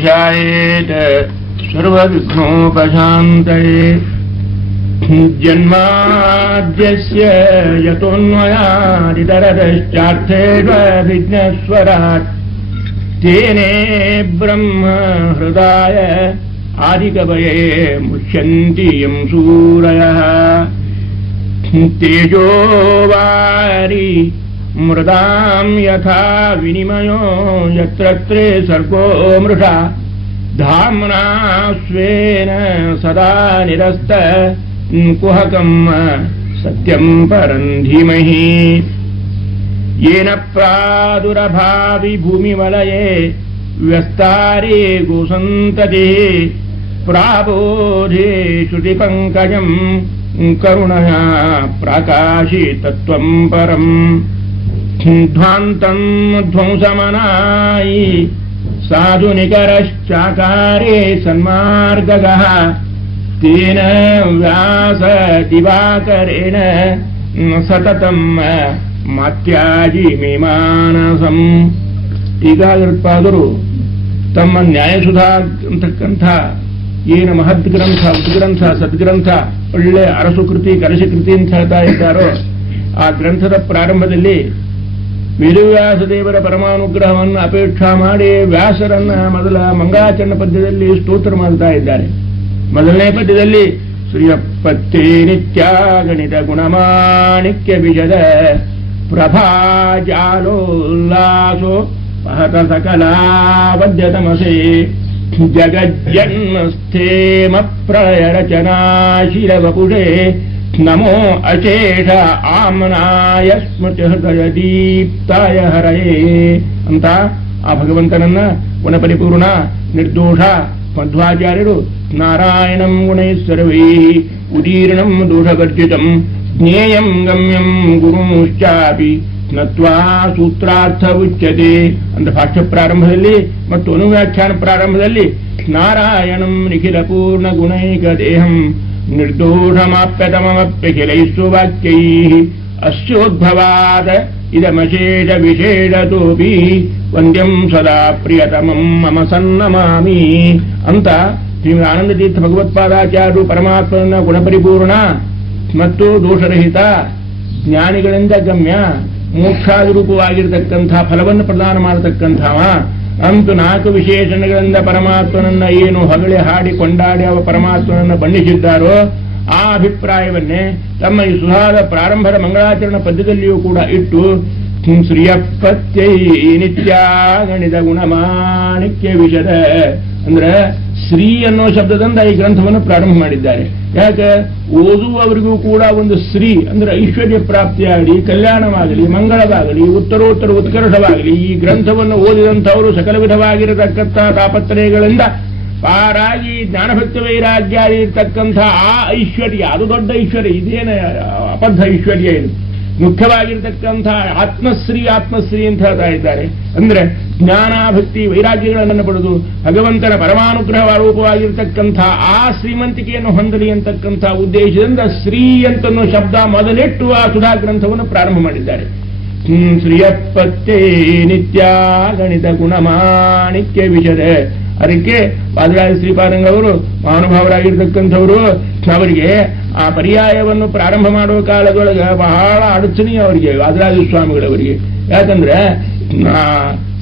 ध्यायेत सर्वविघ्नोपशान्तये जन्माद्यस्य यतोऽन्वयादितरतश्चार्थेष्वभिघ्नस्वराट् तेने ब्रह्म हृदाय आदिकवये मुह्यन्ति यं सूरयः तेजो वारि मृदां यथा विनिमयो यत्र सर्गो मृषा धाम्ना स्वेन सदा निरस्त कुहकं सत्यं परं धीमहि येन प्रादुरभावि भूमिवलये व्यस्तारे गोसन्ततिः प्राबोधे श्रुतिपङ्कजं करुणया प्रकाशितत्वं परम् ध्वान्तं ध्वंसमनायि साधुनिकरश्चाकारे सन्मार्गगः तेन व्यासदिवाकरेण सततं ಮಾತ್ಯಾಜಿಮಿ ಮಾನಸಂ. ಈಗ ಪಾದರು ತಮ್ಮ ನ್ಯಾಯಸುಧಾ ಅಂತಕ್ಕಂಥ ಏನು ಮಹದ್ ಗ್ರಂಥ ಉದ್ಗ್ರಂಥ ಸದ್ಗ್ರಂಥ ಒಳ್ಳೆ ಅರಸು ಕೃತಿ ಕಲಶ ಕೃತಿ ಅಂತ ಹೇಳ್ತಾ ಇದ್ದಾರೋ ಆ ಗ್ರಂಥದ ಪ್ರಾರಂಭದಲ್ಲಿ ವೇದವ್ಯಾಸ ದೇವರ ಪರಮಾನುಗ್ರಹವನ್ನು ಅಪೇಕ್ಷಾ ಮಾಡಿ ವ್ಯಾಸರನ್ನ ಮೊದಲ ಮಂಗಳಾಚರಣ ಪದ್ಯದಲ್ಲಿ ಸ್ತೋತ್ರ ಮಾಡ್ತಾ ಇದ್ದಾರೆ. ಮೊದಲನೇ ಪದ್ಯದಲ್ಲಿ ಶ್ರೀಯಪ್ಪತ್ತೇ ನಿತ್ಯ ಗಣಿತ ಗುಣಮಾಣಿಕ್ಯ ವಿಜದ ಪ್ರಭಾಜಾಲೋಲ್ಲಾಸೋ ಪಹತ ಸಕಲಾವದ್ಯತಮಸೇ ಜಗಜ್ಜನ್ಮಸ್ಥೇಮ ಪ್ರಳಯ ರಚನಾಶೀಲ ವಪುಷೇ ನಮೋ ಅಶೇಷ ಆಮ್ನಾಯ ಸ್ಮೃತಿ ಹೃದಯ ದೀಪ್ತಾಯ ಹರಯೇ ಅಂತ ಆ ಭಗವಂತನನ್ನ ಗುಣಪರಿಪೂರ್ಣ ನಿರ್ದೋಷ ಮಧ್ವಾಚಾರ್ಯರು ನಾರಾಯಣಂ ಗುಣೈಃಸರ್ವೈಃ ಉದೀರ್ಣಂ ದೋಷವರ್ಜಿತಂ ಜ್ಞೇಯಂ ಗಮ್ಯಂ ಗುರುಶ್ಚಾಪಿ ನತ್ವಾ ಸೂತ್ರಾರ್ಥ ಉಚ್ಯತೆ ಅಂತ ಭಾಷ್ಯ ಪ್ರಾರಂಭದಲ್ಲಿ ಮತ್ತು ಅನುವ್ಯಾಖ್ಯಾನ ಪ್ರಾರಂಭದಲ್ಲಿ ನಾರಾಯಣಂ ನಿಖಿಲ ಪೂರ್ಣ ಗುಣೈಕ ದೇಹಂ ನಿರ್ದೋಷಮಾಪ್ಯತಮಮಪ್ಯಖಿಲೈಸ್ಸು ವಾಕ್ಯೈಃ ಅಸ್ಯೋದ್ಭವಾದ ಇದಮಶೇಷ ವಿಶೇಷತೋಪಿ ವಂದ್ಯಂ ಸದಾ ಪ್ರಿಯತಮಂ ಮಮ ಸನ್ನಮಾಮಿ ಅಂತ ಶ್ರೀ ಆನಂದತೀರ್ಥ ಭಗವತ್ಪಾದಾಚಾರ್ಯರು ಪರಮಾತ್ಮನ ಗುಣಪರಿಪೂರ್ಣ ಮತ್ತು ದೋಷರಹಿತ ಜ್ಞಾನಿಗಳಿಂದ ಗಮ್ಯ ಮೋಕ್ಷಾದಿ ರೂಪವಾಗಿರತಕ್ಕಂಥ ಫಲವನ್ನು ಪ್ರದಾನ ಮಾಡತಕ್ಕಂಥವ ಅಂತೂ 4 ವಿಶೇಷಣಗಳಿಂದ ಪರಮಾತ್ಮನನ್ನ ಏನು ಹೊಗಳಿ ಹಾಡಿ ಕೊಂಡಾಡಿ ಅವ ಪರಮಾತ್ಮನನ್ನ ಬಣ್ಣಿಸಿದ್ದಾರೋ ಆ ಅಭಿಪ್ರಾಯವನ್ನೇ ತಮ್ಮ ಈ ಸುಧಾದ ಪ್ರಾರಂಭದ ಮಂಗಳಾಚರಣ ಪದ್ಯದಲ್ಲಿಯೂ ಕೂಡ ಇಟ್ಟು ಶ್ರೀಯಪ್ಪತ್ಯೈ ನಿತ್ಯ ಗಣಿತ ಗುಣಮಾಣಿಕ್ಯ ವಿಷದ ಅಂದ್ರೆ ಶ್ರೀ ಅನ್ನೋ ಶಬ್ದದಿಂದ ಈ ಗ್ರಂಥವನ್ನು ಪ್ರಾರಂಭ ಮಾಡಿದ್ದಾರೆ. ಯಾಕೆ ಓದುವವರಿಗೂ ಕೂಡ ಒಂದು ಶ್ರೀ ಅಂದ್ರೆ ಐಶ್ವರ್ಯ ಪ್ರಾಪ್ತಿಯಾಗಲಿ, ಕಲ್ಯಾಣವಾಗಲಿ, ಮಂಗಳವಾಗಲಿ, ಉತ್ತರೋತ್ತರ ಉತ್ಕರ್ಷವಾಗಲಿ, ಈ ಗ್ರಂಥವನ್ನು ಓದಿದಂಥವರು ಸಕಲ ವಿಧವಾಗಿರತಕ್ಕಂಥ ತಾಪತ್ರಯಗಳಿಂದ ಪಾರಾಗಿ ಜ್ಞಾನಭಕ್ತಿ ವೈರಾಗ್ಯ ಇರತಕ್ಕಂಥ ಆ ಐಶ್ವರ್ಯ, ಅದು ದೊಡ್ಡ ಐಶ್ವರ್ಯ, ಇದೇನ ಅಬದ್ಧ ಐಶ್ವರ್ಯ ಇದು. ಮುಖ್ಯವಾಗಿರ್ತಕ್ಕಂಥ ಆತ್ಮಶ್ರೀ ಅಂತ ಹೇಳ್ತಾ ಇದ್ದಾರೆ. ಅಂದ್ರೆ ಜ್ಞಾನ ಭಕ್ತಿ ವೈರಾಗ್ಯಗಳನ್ನು ಪಡೆದು ಭಗವಂತನ ಪರಮಾನುಗ್ರಹ ರೂಪವಾಗಿರ್ತಕ್ಕಂಥ ಆ ಶ್ರೀಮಂತಿಕೆಯನ್ನು ಹೊಂದಲಿ ಅಂತಕ್ಕಂಥ ಉದ್ದೇಶದಿಂದ ಶ್ರೀ ಅಂತನ್ನೋ ಶಬ್ದ ಮೊದಲಿಟ್ಟು ಆ ಸುಧಾ ಗ್ರಂಥವನ್ನು ಪ್ರಾರಂಭ ಮಾಡಿದ್ದಾರೆ. ಶ್ರೀಯಪ್ಪತ್ತೇ ನಿತ್ಯ ಗಣಿತ ಗುಣಮಾಣಿಕ್ಯ ವಿಷದ. ಅದಕ್ಕೆ ವಾದರಾಜ ಶ್ರೀಪಾದಂಗವರು ಮಹಾನುಭಾವರಾಗಿರ್ತಕ್ಕಂಥವರು ಅವರಿಗೆ ಆ ಪರ್ಯಾಯವನ್ನು ಪ್ರಾರಂಭ ಮಾಡುವ ಕಾಲದೊಳಗೆ ಬಹಳ ಅಡಚಣೆಯ ಅವರಿಗೆ ವಾದರಾಜ ಸ್ವಾಮಿಗಳವರಿಗೆ. ಯಾಕಂದ್ರೆ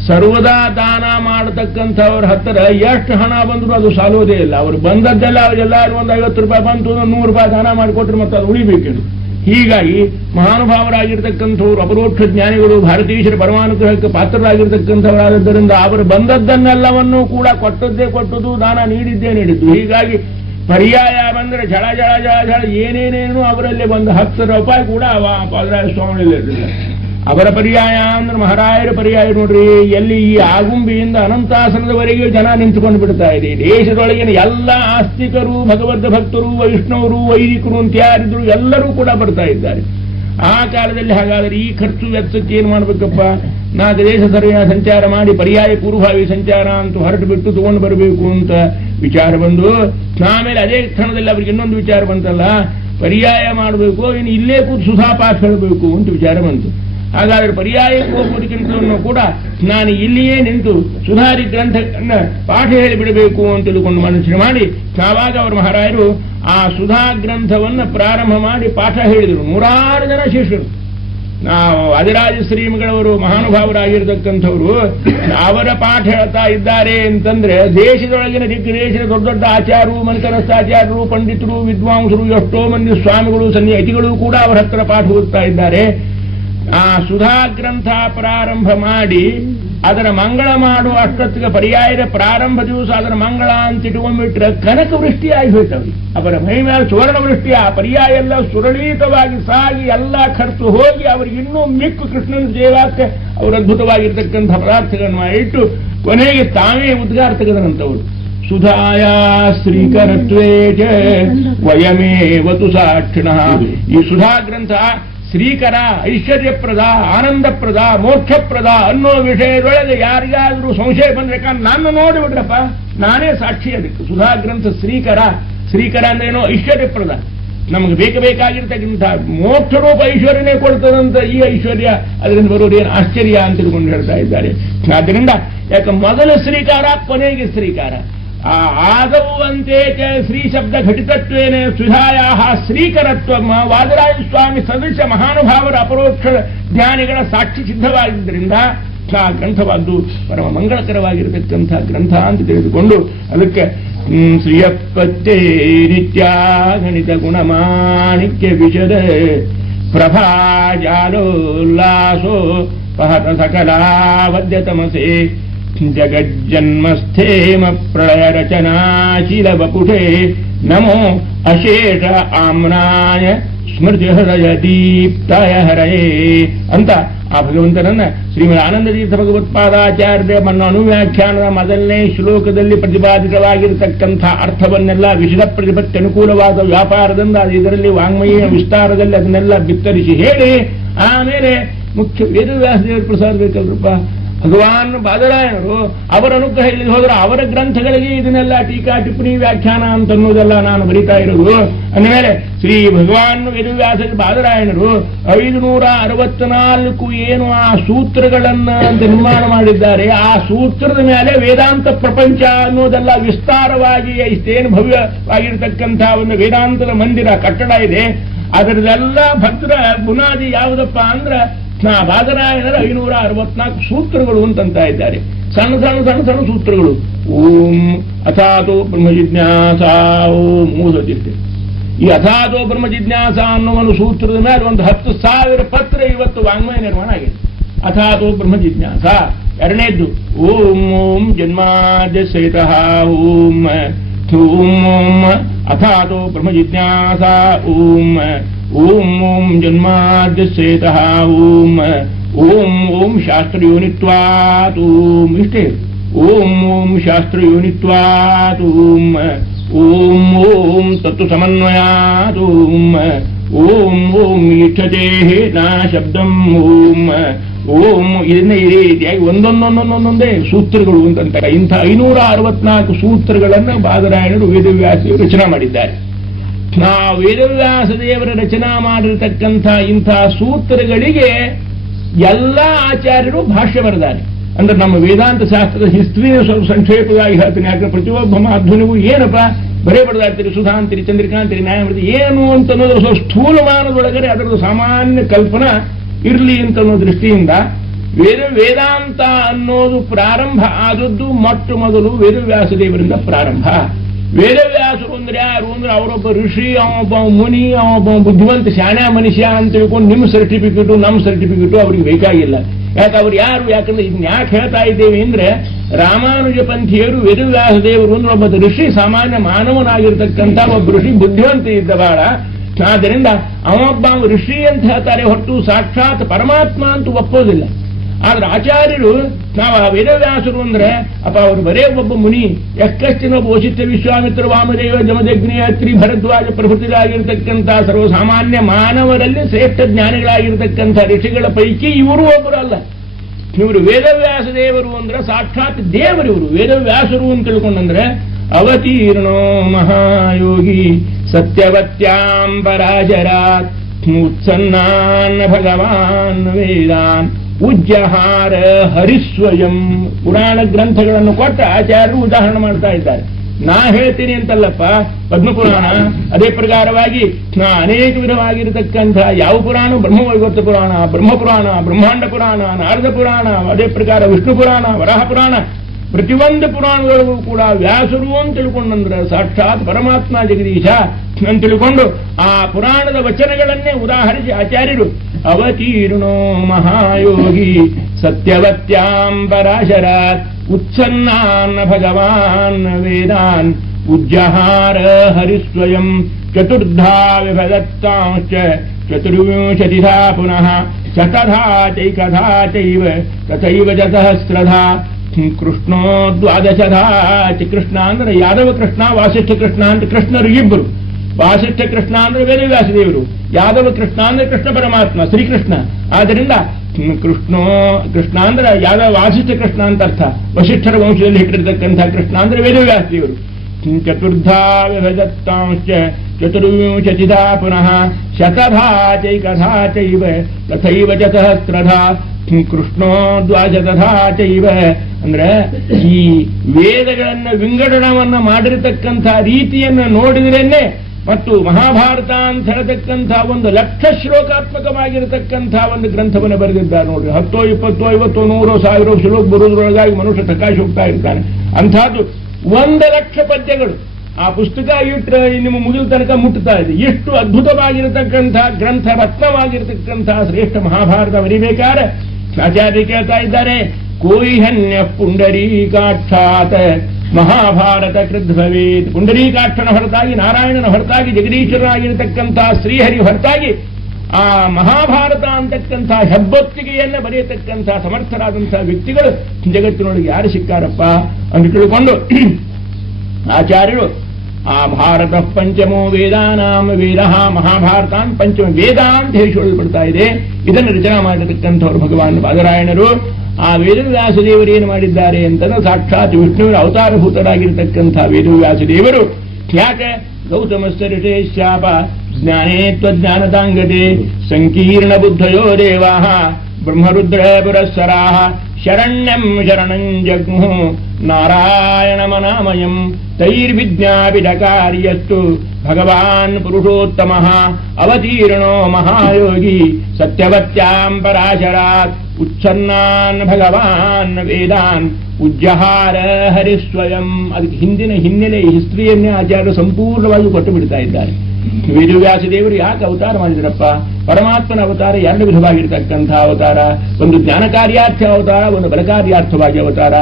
ಸರ್ವದಾ ದಾನ ಮಾಡತಕ್ಕಂಥವ್ರ ಹತ್ತಿರ ಎಷ್ಟು ಹಣ ಬಂದ್ರು ಅದು ಸಾಲೋದೇ ಇಲ್ಲ. ಅವರು ಬಂದದ್ದೆಲ್ಲ ಅವರೆಲ್ಲರೂ ಒಂದು 50 ರೂಪಾಯಿ ಬಂತು, 100 ರೂಪಾಯಿ ದಾನ ಮಾಡಿಕೊಟ್ರೆ ಮತ್ತೆ ಅದು ಉಳಿಬೇಕೇನು. ಹೀಗಾಗಿ ಮಹಾನುಭಾವರಾಗಿರ್ತಕ್ಕಂಥವ್ರು ಅಪರೋಕ್ಷ ಜ್ಞಾನಿಗಳು ಭಾರತೀಶ್ವರ ಪರಮಾನುಗ್ರಹಕ್ಕೆ ಪಾತ್ರರಾಗಿರ್ತಕ್ಕಂಥವರಾದದ್ದರಿಂದ ಅವರು ಬಂದದ್ದನ್ನೆಲ್ಲವನ್ನೂ ಕೂಡ ಕೊಟ್ಟದ್ದೇ ಕೊಟ್ಟದ್ದು, ದಾನ ನೀಡಿದ್ದೇ ನೀಡಿದ್ದು. ಹೀಗಾಗಿ ಪರ್ಯಾಯ ಬಂದರೆ ಝಳ ಝಳ ಝಳ ಝಳ ಏನೇನೇನು ಅವರಲ್ಲಿ ಒಂದು 10 ರೂಪಾಯಿ ಕೂಡ ಪಾದರಾಜ ಸ್ವಾಮಿಗಳಲ್ಲಿ ಇರಲಿಲ್ಲ. ಅವರ ಪರ್ಯಾಯ ಅಂದ್ರೆ ಮಹಾರಾಯರ ಪರ್ಯಾಯ ನೋಡ್ರಿ, ಎಲ್ಲಿ ಈ ಆಗುಂಬಿಯಿಂದ ಅನಂತಾಸನದವರೆಗೆ ಜನ ನಿಂತುಕೊಂಡು ಬಿಡ್ತಾ ಇದೆ. ದೇಶದೊಳಗಿನ ಎಲ್ಲ ಆಸ್ತಿಕರು, ಭಗವದ್ ಭಕ್ತರು, ವೈಷ್ಣವರು, ವೈದಿಕರು ಅಂತ ಯಾರಿದ್ರು ಎಲ್ಲರೂ ಕೂಡ ಬರ್ತಾ ಇದ್ದಾರೆ. ಆ ಕಾಲದಲ್ಲಿ ಹಾಗಾದರೆ ಈ ಖರ್ಚು ವೆಚ್ಚಕ್ಕೆ ಏನು ಮಾಡ್ಬೇಕಪ್ಪ, 4 ದೇಶ ಸಂಚಾರ ಮಾಡಿ ಪರ್ಯಾಯ ಪೂರ್ವಭಾವಿ ಸಂಚಾರ ಅಂತೂ ಹೊರಟು ಬಿಟ್ಟು ತಗೊಂಡು ಬರಬೇಕು ಅಂತ ವಿಚಾರ ಬಂದು, ಆಮೇಲೆ ಅದೇ ಕ್ಷಣದಲ್ಲಿ ಅವ್ರಿಗೆ ಇನ್ನೊಂದು ವಿಚಾರ ಬಂತಲ್ಲ, ಪರ್ಯಾಯ ಮಾಡಬೇಕು, ಇನ್ನು ಇಲ್ಲೇ ಕೂತು ಸುಧಾಪಾಠ ಹೇಳಬೇಕು ಅಂತ ವಿಚಾರ ಬಂತು. ಹಾಗಾದ್ರೆ ಪರ್ಯಾಯಕ್ಕೆ ಹೋಗುವುದಕ್ಕಿಂತಲೂ ಕೂಡ ನಾನು ಇಲ್ಲಿಯೇ ನಿಂತು ಸುಧಾರಿ ಗ್ರಂಥವನ್ನು ಪಾಠ ಹೇಳಿಬಿಡಬೇಕು ಅಂತ ತಿಳ್ಕೊಂಡು ಮನಸ್ಸು ಮಾಡಿ ಆವಾಗ ಅವರು ಮಹಾರಾಯರು ಆ ಸುಧಾ ಗ್ರಂಥವನ್ನು ಪ್ರಾರಂಭ ಮಾಡಿ ಪಾಠ ಹೇಳಿದರು. 100 ಜನ ಶಿಷ್ಯರು. ನಾವು ಅಧಿರಾಜ ಶ್ರೀಮಗಳವರು ಮಹಾನುಭಾವರಾಗಿರ್ತಕ್ಕಂಥವ್ರು ಅವರ ಪಾಠ ಹೇಳ್ತಾ ಇದ್ದಾರೆ ಅಂತಂದ್ರೆ ದೇಶದೊಳಗಿನ ದೇಶದ ದೊಡ್ಡ ದೊಡ್ಡ ಆಚಾರ್ಯರು, ಮನಕನಸ್ಥಾಚಾರ್ಯರು, ಪಂಡಿತರು, ವಿದ್ವಾಂಸರು, ಎಷ್ಟೋ ಮಂದಿ ಸ್ವಾಮಿಗಳು, ಸನ್ಯಾಸಿಗಳು ಕೂಡ ಅವರ ಹತ್ರ ಪಾಠ ಓದ್ತಾ ಇದ್ದಾರೆ. ಆ ಸುಧಾ ಗ್ರಂಥ ಪ್ರಾರಂಭ ಮಾಡಿ ಅದರ ಮಂಗಳ ಮಾಡುವ ಅಷ್ಟೊತ್ತಿಗೆ ಪರ್ಯಾಯದ ಪ್ರಾರಂಭ ದಿವಸ ಅದರ ಮಂಗಳ ಅಂತ ಇಟ್ಕೊಂಡ್ಬಿಟ್ರೆ ಕನಕ ವೃಷ್ಟಿಯಾಗಿ ಹೋಯ್ತವ್ರಿ. ಅವರ ಮೈ ಮೇಲೆ ಸುವರ್ಣ ವೃಷ್ಟಿ, ಆ ಪರ್ಯಾಯ ಎಲ್ಲ ಸುರಳಿತವಾಗಿ ಸಾಗಿ ಎಲ್ಲ ಖರ್ಚು ಹೋಗಿ ಅವರಿಗೆ ಇನ್ನೂ ಮಿಕ್ಕು ಕೃಷ್ಣನ ಸೇವಾಕ್ಕೆ ಅವರು ಅದ್ಭುತವಾಗಿರ್ತಕ್ಕಂಥ ಪದಾರ್ಥಗಳನ್ನು ಇಟ್ಟು ಕೊನೆಗೆ ತಾವೇ ಉದ್ಗಾರ ತೆಗೆದರಂತವರು. ಸುಧಾಯ ಶ್ರೀಕರತ್ವೇ ವಯಮೇವತು ಸಾಕ್ಷಿಣಃ. ಈ ಸುಧಾ ಗ್ರಂಥ ಶ್ರೀಕರ, ಐಶ್ವರ್ಯಪ್ರದ, ಆನಂದಪ್ರದ, ಮೋಕ್ಷಪ್ರದ ಅನ್ನೋ ವಿಷಯದೊಳಗೆ ಯಾರಿಗಾದ್ರೂ ಸಂಶಯ ಬಂದ್ರೆ ನಾನು ನೋಡಿಬಿಡ್ರಪ್ಪ, ನಾನೇ ಸಾಕ್ಷಿ ಅದಕ್ಕೆ. ಸುಧಾ ಗ್ರಂಥ ಶ್ರೀಕರ, ಶ್ರೀಕರ ಅಂದ್ರೇನೋ ಐಶ್ವರ್ಯಪ್ರದ, ನಮಗೆ ಬೇಕಾಗಿರ್ತಕ್ಕಂಥ ಮೋಕ್ಷರೂಪ ಐಶ್ವರ್ಯನೇ ಕೊಡ್ತದಂತ ಈ ಐಶ್ವರ್ಯ ಅದರಿಂದ ಬರೋದೇನು ಆಶ್ಚರ್ಯ ಅಂತ ತಿಳ್ಕೊಂಡು ಹೇಳ್ತಾ ಇದ್ದಾರೆ. ಆದ್ದರಿಂದ ಯಾಕೆ ಮೊದಲು ಶ್ರೀಕಾರ, ಕೊನೆಗೆ ಶ್ರೀಕಾರ. ಆದವಂತೆ ಶ್ರೀ ಶಬ್ದ ಘಟಿತತ್ವೇನೆ ಸುಧಾಯಾ ಶ್ರೀಕರತ್ವ ವಾದರಾಜ ಸ್ವಾಮಿ ಸದೃಶ ಮಹಾನುಭಾವರ ಅಪರೋಕ್ಷ ಜ್ಞಾನಿಗಳ ಸಾಕ್ಷಿ ಸಿದ್ಧವಾಗಿದ್ದರಿಂದ ಆ ಗ್ರಂಥವಾದ್ದು ಪರಮ ಮಂಗಳಕರವಾಗಿರತಕ್ಕಂಥ ಗ್ರಂಥ ಅಂತ ತಿಳಿದುಕೊಂಡು ಅದಕ್ಕೆ ಶ್ರೀಯಪ್ಪತ್ತೇ ನಿತ್ಯಾಗಣಿತ ಗುಣಮಾಣಿಕ್ಯ ವಿಶದ ಪ್ರಭಾಜಾಲೋಲ್ಲಾಸೋ ಪಹತ ಸಕಲಾವದ್ಯತಮಸೇ ಜಗಜ್ಜನ್ಮಸ್ಥೇಮ ಪ್ರಳಯ ರಚನಾಶೀಲ ವಪುಷೇ ನಮೋ ಅಶೇಷ ಆಮ್ನಾಯ ಸ್ಮೃತಿ ಹೃದಯ ದೀಪ್ತಾಯ ಹರಯೇ ಅಂತ ಆ ಭಗವಂತನನ್ನ ಶ್ರೀಮದ್ ಆನಂದ ತೀರ್ಥ ಭಗವತ್ಪಾದಾಚಾರ್ಯ ಅನುವ್ಯಾಖ್ಯಾನದ ಮೊದಲನೇ ಶ್ಲೋಕದಲ್ಲಿ ಪ್ರತಿಪಾದಿತವಾಗಿರತಕ್ಕಂಥ ಅರ್ಥವನ್ನೆಲ್ಲ ವಿಷದ ಪ್ರತಿಪತ್ತಿ ಅನುಕೂಲವಾದ ವ್ಯಾಪಾರದಿಂದ ಇದರಲ್ಲಿ ವಾಂಗ್ಮಯ ವಿಸ್ತಾರದಲ್ಲಿ ಅದನ್ನೆಲ್ಲ ಬಿತ್ತರಿಸಿ ಹೇಳಿ ಆಮೇಲೆ ಮುಖ್ಯ ವೇದವ್ಯಾಸದೇವರ ಪ್ರಸಾದ ಬೇಕಲ್ರಪ್ಪ. ಭಗವಾನ್ ಬಾದರಾಯಣರು ಅವರ ಅನುಗ್ರಹ ಇಲ್ಲಿ ಹೋದ್ರೆ ಅವರ ಗ್ರಂಥಗಳಿಗೆ ಇದನ್ನೆಲ್ಲ ಟೀಕಾ ಟಿಪ್ಪಣಿ ವ್ಯಾಖ್ಯಾನ ಅಂತ ಅನ್ನೋದೆಲ್ಲ ನಾನು ಬರೀತಾ ಇರೋದು. ಅಂದಮೇಲೆ ಶ್ರೀ ಭಗವಾನ್ ವೇದವ್ಯಾಸ ಬಾದರಾಯಣರು 564 ಏನು ಆ ಸೂತ್ರಗಳನ್ನ ನಿರ್ಮಾಣ ಮಾಡಿದ್ದಾರೆ. ಆ ಸೂತ್ರದ ಮೇಲೆ ವೇದಾಂತ ಪ್ರಪಂಚ ಅನ್ನೋದೆಲ್ಲ ವಿಸ್ತಾರವಾಗಿ ಇಷ್ಟೇನು ಭವ್ಯವಾಗಿರ್ತಕ್ಕಂಥ ಒಂದು ವೇದಾಂತದ ಮಂದಿರ ಕಟ್ಟಡ ಇದೆ. ಅದರದೆಲ್ಲ ಭದ್ರ ಬುನಾದಿ ಯಾವುದಪ್ಪ ಅಂದ್ರೆ ಬಾದರಾಯಣರ 564 ಸೂತ್ರಗಳು ಅಂತಂತ ಇದ್ದಾರೆ. ಸಣ್ಣ ಸಣ್ಣ ಸಣ್ಣ ಸಣ್ಣ ಸೂತ್ರಗಳು. ಓಂ ಅಥಾತೋ ಬ್ರಹ್ಮ ಜಿಜ್ಞಾಸಾ ಓಂ ಮೂಸತಿಷ್ಟೆ. ಈ ಅಥಾತೋ ಬ್ರಹ್ಮ ಜಿಜ್ಞಾಸಾ ಅನ್ನುವ ಸೂತ್ರದ ಮೇಲೆ ಒಂದು 10,000 ಪತ್ರ ಇವತ್ತು ವಾಂಗ್ಮಯ ನಿರ್ಮಾಣ ಆಗಿದೆ. ಅಥಾತೋ ಬ್ರಹ್ಮ ಜಿಜ್ಞಾಸಾ. ಎರಡನೇದ್ದು ಓಂ ಓಂ ಜನ್ಮಾದ್ಯ ಸಹಿತಃ ಓಂ ಓಂ ಓಂ ಅಥಾತೋ ಬ್ರಹ್ಮ ಜಿಜ್ಞಾಸಾ ಓಂ ಓಂ ಓಂ ಜನ್ಮಾದ್ಯ ಸೇತಃ ಓಂ ಓಂ ಓಂ ಶಾಸ್ತ್ರಯೋನಿತ್ವಾತ್ ಓಂ. ಇಷ್ಟೇ. ಓಂ ಓಂ ಶಾಸ್ತ್ರಯೋನಿತ್ವಾತ್ ಓಂ ಓಂ ಓಂ ತತ್ವ ಸಮನ್ವಯಾತ್ ಓಂ ಓಂ ಓಂ ಇಚ್ಛತೆ ನಾ ಶಬ್ದಂ ಓಂ ಓಂ. ಇದನ್ನೇ ಈ ರೀತಿಯಾಗಿ ಒಂದೊಂದೊಂದೊಂದೊಂದೇ ಸೂತ್ರಗಳು ಅಂತಂತಾರೆ. ಇಂಥ 564 ಸೂತ್ರಗಳನ್ನು ಬಾದರಾಯಣರು ವೇದವ್ಯಾಸರು ರಚನಾ ಮಾಡಿದ್ದಾರೆ. ವೇದವ್ಯಾಸ ದೇವರ ರಚನಾ ಮಾಡಿರತಕ್ಕಂಥ ಇಂಥ ಸೂತ್ರಗಳಿಗೆ ಎಲ್ಲ ಆಚಾರ್ಯರು ಭಾಷ್ಯ ಬರೆದಾರೆ. ಅಂದ್ರೆ ನಮ್ಮ ವೇದಾಂತ ಶಾಸ್ತ್ರದ ಹಿಸ್ಟ್ರಿ ಸ್ವಲ್ಪ ಸಂಕ್ಷೇಪವಾಗಿ ಹೇಳ್ತೀನಿ. ಯಾಕಂದ್ರೆ ಪ್ರತಿಯೊಬ್ಬ ಮಾಧ್ವನಿಗೂ ಏನಪ್ಪ ಬರೇ ಬರೆದಾಡ್ತೀರಿ, ಸುಧಾಂತಿರಿ, ಚಂದ್ರಿಕಾಂತಿರಿ, ನ್ಯಾಯಮೂರ್ತಿ ಏನು ಅಂತ ಅನ್ನೋದ್ರ ಸ್ವಲ್ಪ ಸ್ಥೂಲಮಾನದೊಳಗಡೆ ಅದರದ್ದು ಸಾಮಾನ್ಯ ಕಲ್ಪನಾ ಇರಲಿ ಅಂತ ಅನ್ನೋ ದೃಷ್ಟಿಯಿಂದ ವೇದಾಂತ ಅನ್ನೋದು ಪ್ರಾರಂಭ ಆದದ್ದು ಮೊಟ್ಟ ಮೊದಲು ವೇದವ್ಯಾಸ ದೇವರಿಂದ ಪ್ರಾರಂಭ. ವೇದವ್ಯಾಸರು ಅಂದ್ರೆ ಯಾರು ಅಂದ್ರೆ ಅವರೊಬ್ಬ ಋಷಿ, ಅವೊಬ್ಬ ಮುನಿ, ಅವೊಬ್ಬ ಬುದ್ಧಿವಂತ ಶಾಣ್ಯ ಮನುಷ್ಯ ಅಂತ ತಿಳ್ಕೊಂಡು ನಿಮ್ಮ ಸರ್ಟಿಫಿಕೇಟು ನಮ್ಮ ಸರ್ಟಿಫಿಕೇಟು ಅವ್ರಿಗೆ ಬೇಕಾಗಿಲ್ಲ. ಯಾಕೆ ಅವ್ರು ಯಾರು? ಯಾಕಂದ್ರೆ ಇದನ್ನ ಯಾಕೆ ಹೇಳ್ತಾ ಇದ್ದೇವೆ ಅಂದ್ರೆ ರಾಮಾನುಜ ಪಂಥೀಯರು ವೇದವ್ಯಾಸ ದೇವರು ಅಂದ್ರೆ ಒಬ್ಬ ಋಷಿ, ಸಾಮಾನ್ಯ ಮಾನವನಾಗಿರ್ತಕ್ಕಂಥ ಒಬ್ಬ ಋಷಿ, ಬುದ್ಧಿವಂತ ಇದ್ದ ಬಹಳ. ಆದ್ದರಿಂದ ಅವೊಬ್ಬ ಋಷಿ ಅಂತ ಹೇಳ್ತಾರೆ ಹೊರತು ಸಾಕ್ಷಾತ್ ಪರಮಾತ್ಮ ಅಂತ ಒಪ್ಪೋದಿಲ್ಲ. ಆದ್ರೆ ಆಚಾರ್ಯರು ನಾವು ವೇದವ್ಯಾಸರು ಅಂದ್ರೆ ಅಪ್ಪ ಅವರು ಬರೇ ಒಬ್ಬ ಮುನಿ, ಎಕ್ಕಷ್ಟಿನೊಬ್ಬ ವಶಿಷ್ಠ, ವಿಶ್ವಾಮಿತ್ರ, ವಾಮದೇವ, ಜಮದಗ್ನಿ, ಅತ್ರಿ, ಭರದ್ವಾಜ ಪ್ರಭೃತಿಗಳಾಗಿರ್ತಕ್ಕಂಥ ಸರ್ವಸಾಮಾನ್ಯ ಮಾನವರಲ್ಲಿ ಶ್ರೇಷ್ಠ ಜ್ಞಾನಿಗಳಾಗಿರ್ತಕ್ಕಂಥ ಋಷಿಗಳ ಪೈಕಿ ಇವರು ಒಬ್ಬರು ಅಲ್ಲ. ಇವರು ವೇದವ್ಯಾಸ ದೇವರು ಅಂದ್ರೆ ಸಾಕ್ಷಾತ್ ದೇವರಿವರು. ವೇದವ್ಯಾಸರು ಅಂತ ತಿಳ್ಕೊಂಡ್ರೆ ಅವತೀರ್ಣೋ ಮಹಾಯೋಗಿ ಸತ್ಯವತ್ಯಾಂ ಪರಾಜರಾತ್ ಉತ್ಸನ್ನಾನ್ ಭಗವಾನ್ ವೇದಾನ್ ಉಜ್ಜಹಾರ ಹರಿಸ್ವಯಂ. ಪುರಾಣ ಗ್ರಂಥಗಳನ್ನು ಕೊಟ್ಟ ಆಚಾರ್ಯರು ಉದಾಹರಣೆ ಮಾಡ್ತಾ ಇದ್ದಾರೆ. ನಾ ಹೇಳ್ತೀನಿ ಅಂತಲ್ಲಪ್ಪ, ಪದ್ಮಪುರಾಣ ಅದೇ ಪ್ರಕಾರವಾಗಿ ಅನೇಕ ವಿಧವಾಗಿರತಕ್ಕಂಥ ಯಾವ ಪುರಾಣ, ಬ್ರಹ್ಮವೈವರ್ತ ಪುರಾಣ, ಬ್ರಹ್ಮಪುರಾಣ, ಬ್ರಹ್ಮಾಂಡ ಪುರಾಣ, ನಾರದ ಪುರಾಣ, ಅದೇ ಪ್ರಕಾರ ವಿಷ್ಣು ಪುರಾಣ, ವರಾಹ ಪುರಾಣ, ಪ್ರತಿಯೊಂದು ಪುರಾಣಗಳಿಗೂ ಕೂಡ ವ್ಯಾಸರು ಅಂತ ತಿಳ್ಕೊಂಡ್ರೆ ಸಾಕ್ಷಾತ್ ಪರಮಾತ್ಮ ಜಗದೀಶ ಅಂತ ತಿಳ್ಕೊಂಡು ಆ ಪುರಾಣದ ವಚನಗಳನ್ನೇ ಉದಾಹರಿಸಿ ಆಚಾರ್ಯರು ಅವತೀರ್ಣೋ ಮಹಾಯೋಗಿ ಸತ್ಯವತ್ಯಾಂ ಪರಾಶರಾತ್ ಉತ್ಸನ್ನಾನ್ ಭಗವಾನ್ ವೇದಾನ್ ಉಜ್ಜಹಾರ ಹರಿಸ್ವಯಂ ಚತುರ್ಧಾ ವಿಭದತ್ತಾಂಶ್ಚ ಚತುರ್ವಿಂಶತಿಧಾ ಪುನಃ ಶತಧಾ ಚೈಕಧಾ ಚೈವ ತಥೈವ ಚ ಸಹಸ್ರಧಾ ಕೃಷ್ಣೋ ದ್ವಾದಶಧಾ. ಕೃಷ್ಣ ಅಂದ್ರೆ ಯಾದವ ಕೃಷ್ಣ, ವಾಸಿಷ್ಠ ಕೃಷ್ಣ ಅಂತ ಕೃಷ್ಣರು ಇಬ್ಬರು. ವಾಸಿಷ್ಠ ಕೃಷ್ಣ ಅಂದ್ರೆ ವೇದವ್ಯಾಸದೇವರು, ಯಾದವ ಕೃಷ್ಣ ಅಂದ್ರೆ ಕೃಷ್ಣ ಪರಮಾತ್ಮ ಶ್ರೀಕೃಷ್ಣ. ಆದ್ದರಿಂದ ಕೃಷ್ಣ ಅಂದ್ರೆ ಯಾದವ ವಾಸಿಷ್ಠ ಕೃಷ್ಣ ಅಂತ ಅರ್ಥ. ವಸಿಷ್ಠರ ವಂಶದಲ್ಲಿ ಇಟ್ಟಿರ್ತಕ್ಕಂಥ ಕೃಷ್ಣ ಅಂದ್ರೆ ವೇದವ್ಯಾಸದೇವರು. ಚತುರ್ಧಾ ವಿಭಜತ್ತಾಂಶ್ಚ ಚತುರ್ವಿಂಶತಿಧಾ ಪುನಃ ಶತಧಾ ಚೈಕಧಾ ಚೈವ ತಥೈವ ಚ ಸಹಸ್ರಧಾ ಕೃಷ್ಣೋ ದ್ವಾದಶಧಾ ಚೈವ. ಅಂದ್ರೆ ಈ ವೇದಗಳನ್ನ ವಿಂಗಡಣವನ್ನ ಮಾಡಿರತಕ್ಕಂಥ ರೀತಿಯನ್ನ ನೋಡಿದ್ರೇನೆ ಮತ್ತು ಮಹಾಭಾರತ ಅಂತ ಹೇಳತಕ್ಕಂಥ 1,00,000 ಶ್ಲೋಕಾತ್ಮಕವಾಗಿರತಕ್ಕಂಥ ಒಂದು ಗ್ರಂಥವನ್ನು ಬರೆದಿದ್ದಾರೆ ನೋಡ್ರಿ. 10, 20, 50, 100, 1000 ಶ್ಲೋಕ ಬರುವುದರೊಳಗಾಗಿ ಮನುಷ್ಯ ತಕಾಶಿ ಹೋಗ್ತಾ ಇರ್ತಾನೆ. ಅಂಥದ್ದು 1,00,000 ಪದ್ಯಗಳು ಆ ಪುಸ್ತಕ ಇಟ್ಟರೆ ನಿಮ್ಮ ಮುಗಿಲ್ ತನಕ ಮುಟ್ಟುತ್ತಾ ಇದೆ. ಎಷ್ಟು ಅದ್ಭುತವಾಗಿರತಕ್ಕಂಥ ಗ್ರಂಥ, ರತ್ನವಾಗಿರತಕ್ಕಂಥ ಶ್ರೇಷ್ಠ ಮಹಾಭಾರತ ಬರಿಬೇಕಾದ್ರೆ ಆಚಾರ್ಯ ಕೇಳ್ತಾ ಇದ್ದಾರೆ, ಕೋಯಿಹನ್ಯ ಪುಂಡರೀಕಾಕ್ಷಾತ್ ಮಹಾಭಾರತ ಕೃದ್ಭವೇತ್. ಪುಂಡರೀಕಾಕ್ಷನ ಹೊರತಾಗಿ, ನಾರಾಯಣನ ಹೊರತಾಗಿ, ಜಗದೀಶ್ವರನಾಗಿರತಕ್ಕಂಥ ಶ್ರೀಹರಿ ಹೊರತಾಗಿ ಆ ಮಹಾಭಾರತ ಅಂತಕ್ಕಂಥ ಹೆಬ್ಬೊತ್ತಿಗೆಯನ್ನ ಬರೆಯತಕ್ಕಂಥ ಸಮರ್ಥರಾದಂಥ ವ್ಯಕ್ತಿಗಳು ಜಗತ್ತಿನೊಳಗೆ ಯಾರು ಸಿಕ್ಕಾರಪ್ಪ ಅಂತ ತಿಳ್ಕೊಂಡು ಆಚಾರ್ಯರು ಆ ಭಾರತ ಪಂಚಮೋ ವೇದಾನಾಂ ವೇದ, ಮಹಾಭಾರತಾನ್ ಪಂಚಮ ವೇದ ಅಂತ ಹೇಳಿಬಿಡ್ತಾ ಇದೆ. ಇದನ್ನು ರಚನಾ ಮಾಡಿರತಕ್ಕಂಥವ್ರು ಭಗವಾನ್ ಬಾದರಾಯಣರು. ಆ ವೇದವ್ಯಾಸದೇವರು ಏನು ಮಾಡಿದ್ದಾರೆ ಅಂತಂದ್ರೆ ಸಾಕ್ಷಾತ್ ವಿಷ್ಣುವಿನ ಅವತಾರಭೂತರಾಗಿರ್ತಕ್ಕಂಥ ವೇದವ್ಯಾಸದೇವರು ಯಾಕೆ ಗೌತಮಸ್ಯ ಋಷೇ ಶಾಪ ಜ್ಞಾನೇ ತ್ವಜ್ಞಾನತಾಂಗತೆ ಸಂಕೀರ್ಣ ಬುದ್ಧಯೋ ದೇವಾಃ ಬ್ರಹ್ಮರುದ್ರ ಪುರಸ್ಸರಾಃ ಶರಣ್ಯಂ ಶರಣಂ ಜಗ್ಮುಃ ನಾರಾಯಣಮನಾಮಯಂ ತೈರ್ವಿಜ್ಞಾಪಿತಕಾರ್ಯಸ್ತು ಭಗವಾನ್ ಪುರುಷೋತ್ತಮಃ ಅವತೀರ್ಣೋ ಮಹಾಯೋಗಿ ಸತ್ಯವತ್ಯಾಂ ಪರಾಶರಾತ್ ಉಚ್ಛನ್ನಾನ್ ಭಗವಾನ್ ವೇದಾನ್ ಉಜ್ಜಹಾರ ಹರಿಸ್ವಯಂ. ಅದಕ್ಕೆ ಹಿಂದಿನ ಹಿನ್ನೆಲೆ ಹಿಸ್ಟ್ರಿಯನ್ನೇ ಆಚಾರ್ಯರು ಸಂಪೂರ್ಣವಾಗಿ ಕೊಟ್ಟು ಬಿಡ್ತಾ ಇದ್ದಾರೆ. ವೇದವ್ಯಾಸದೇವರು ಯಾಕೆ ಅವತಾರ ಮಾಡಿದ್ರಪ್ಪ? ಪರಮಾತ್ಮನ ಅವತಾರ 2 ವಿಧವಾಗಿರ್ತಕ್ಕಂಥ ಅವತಾರ. ಒಂದು ಜ್ಞಾನ ಕಾರ್ಯಾರ್ಥ ಅವತಾರ, ಒಂದು ಬಲಕಾರ್ಯಾರ್ಥವಾಗಿ ಅವತಾರ.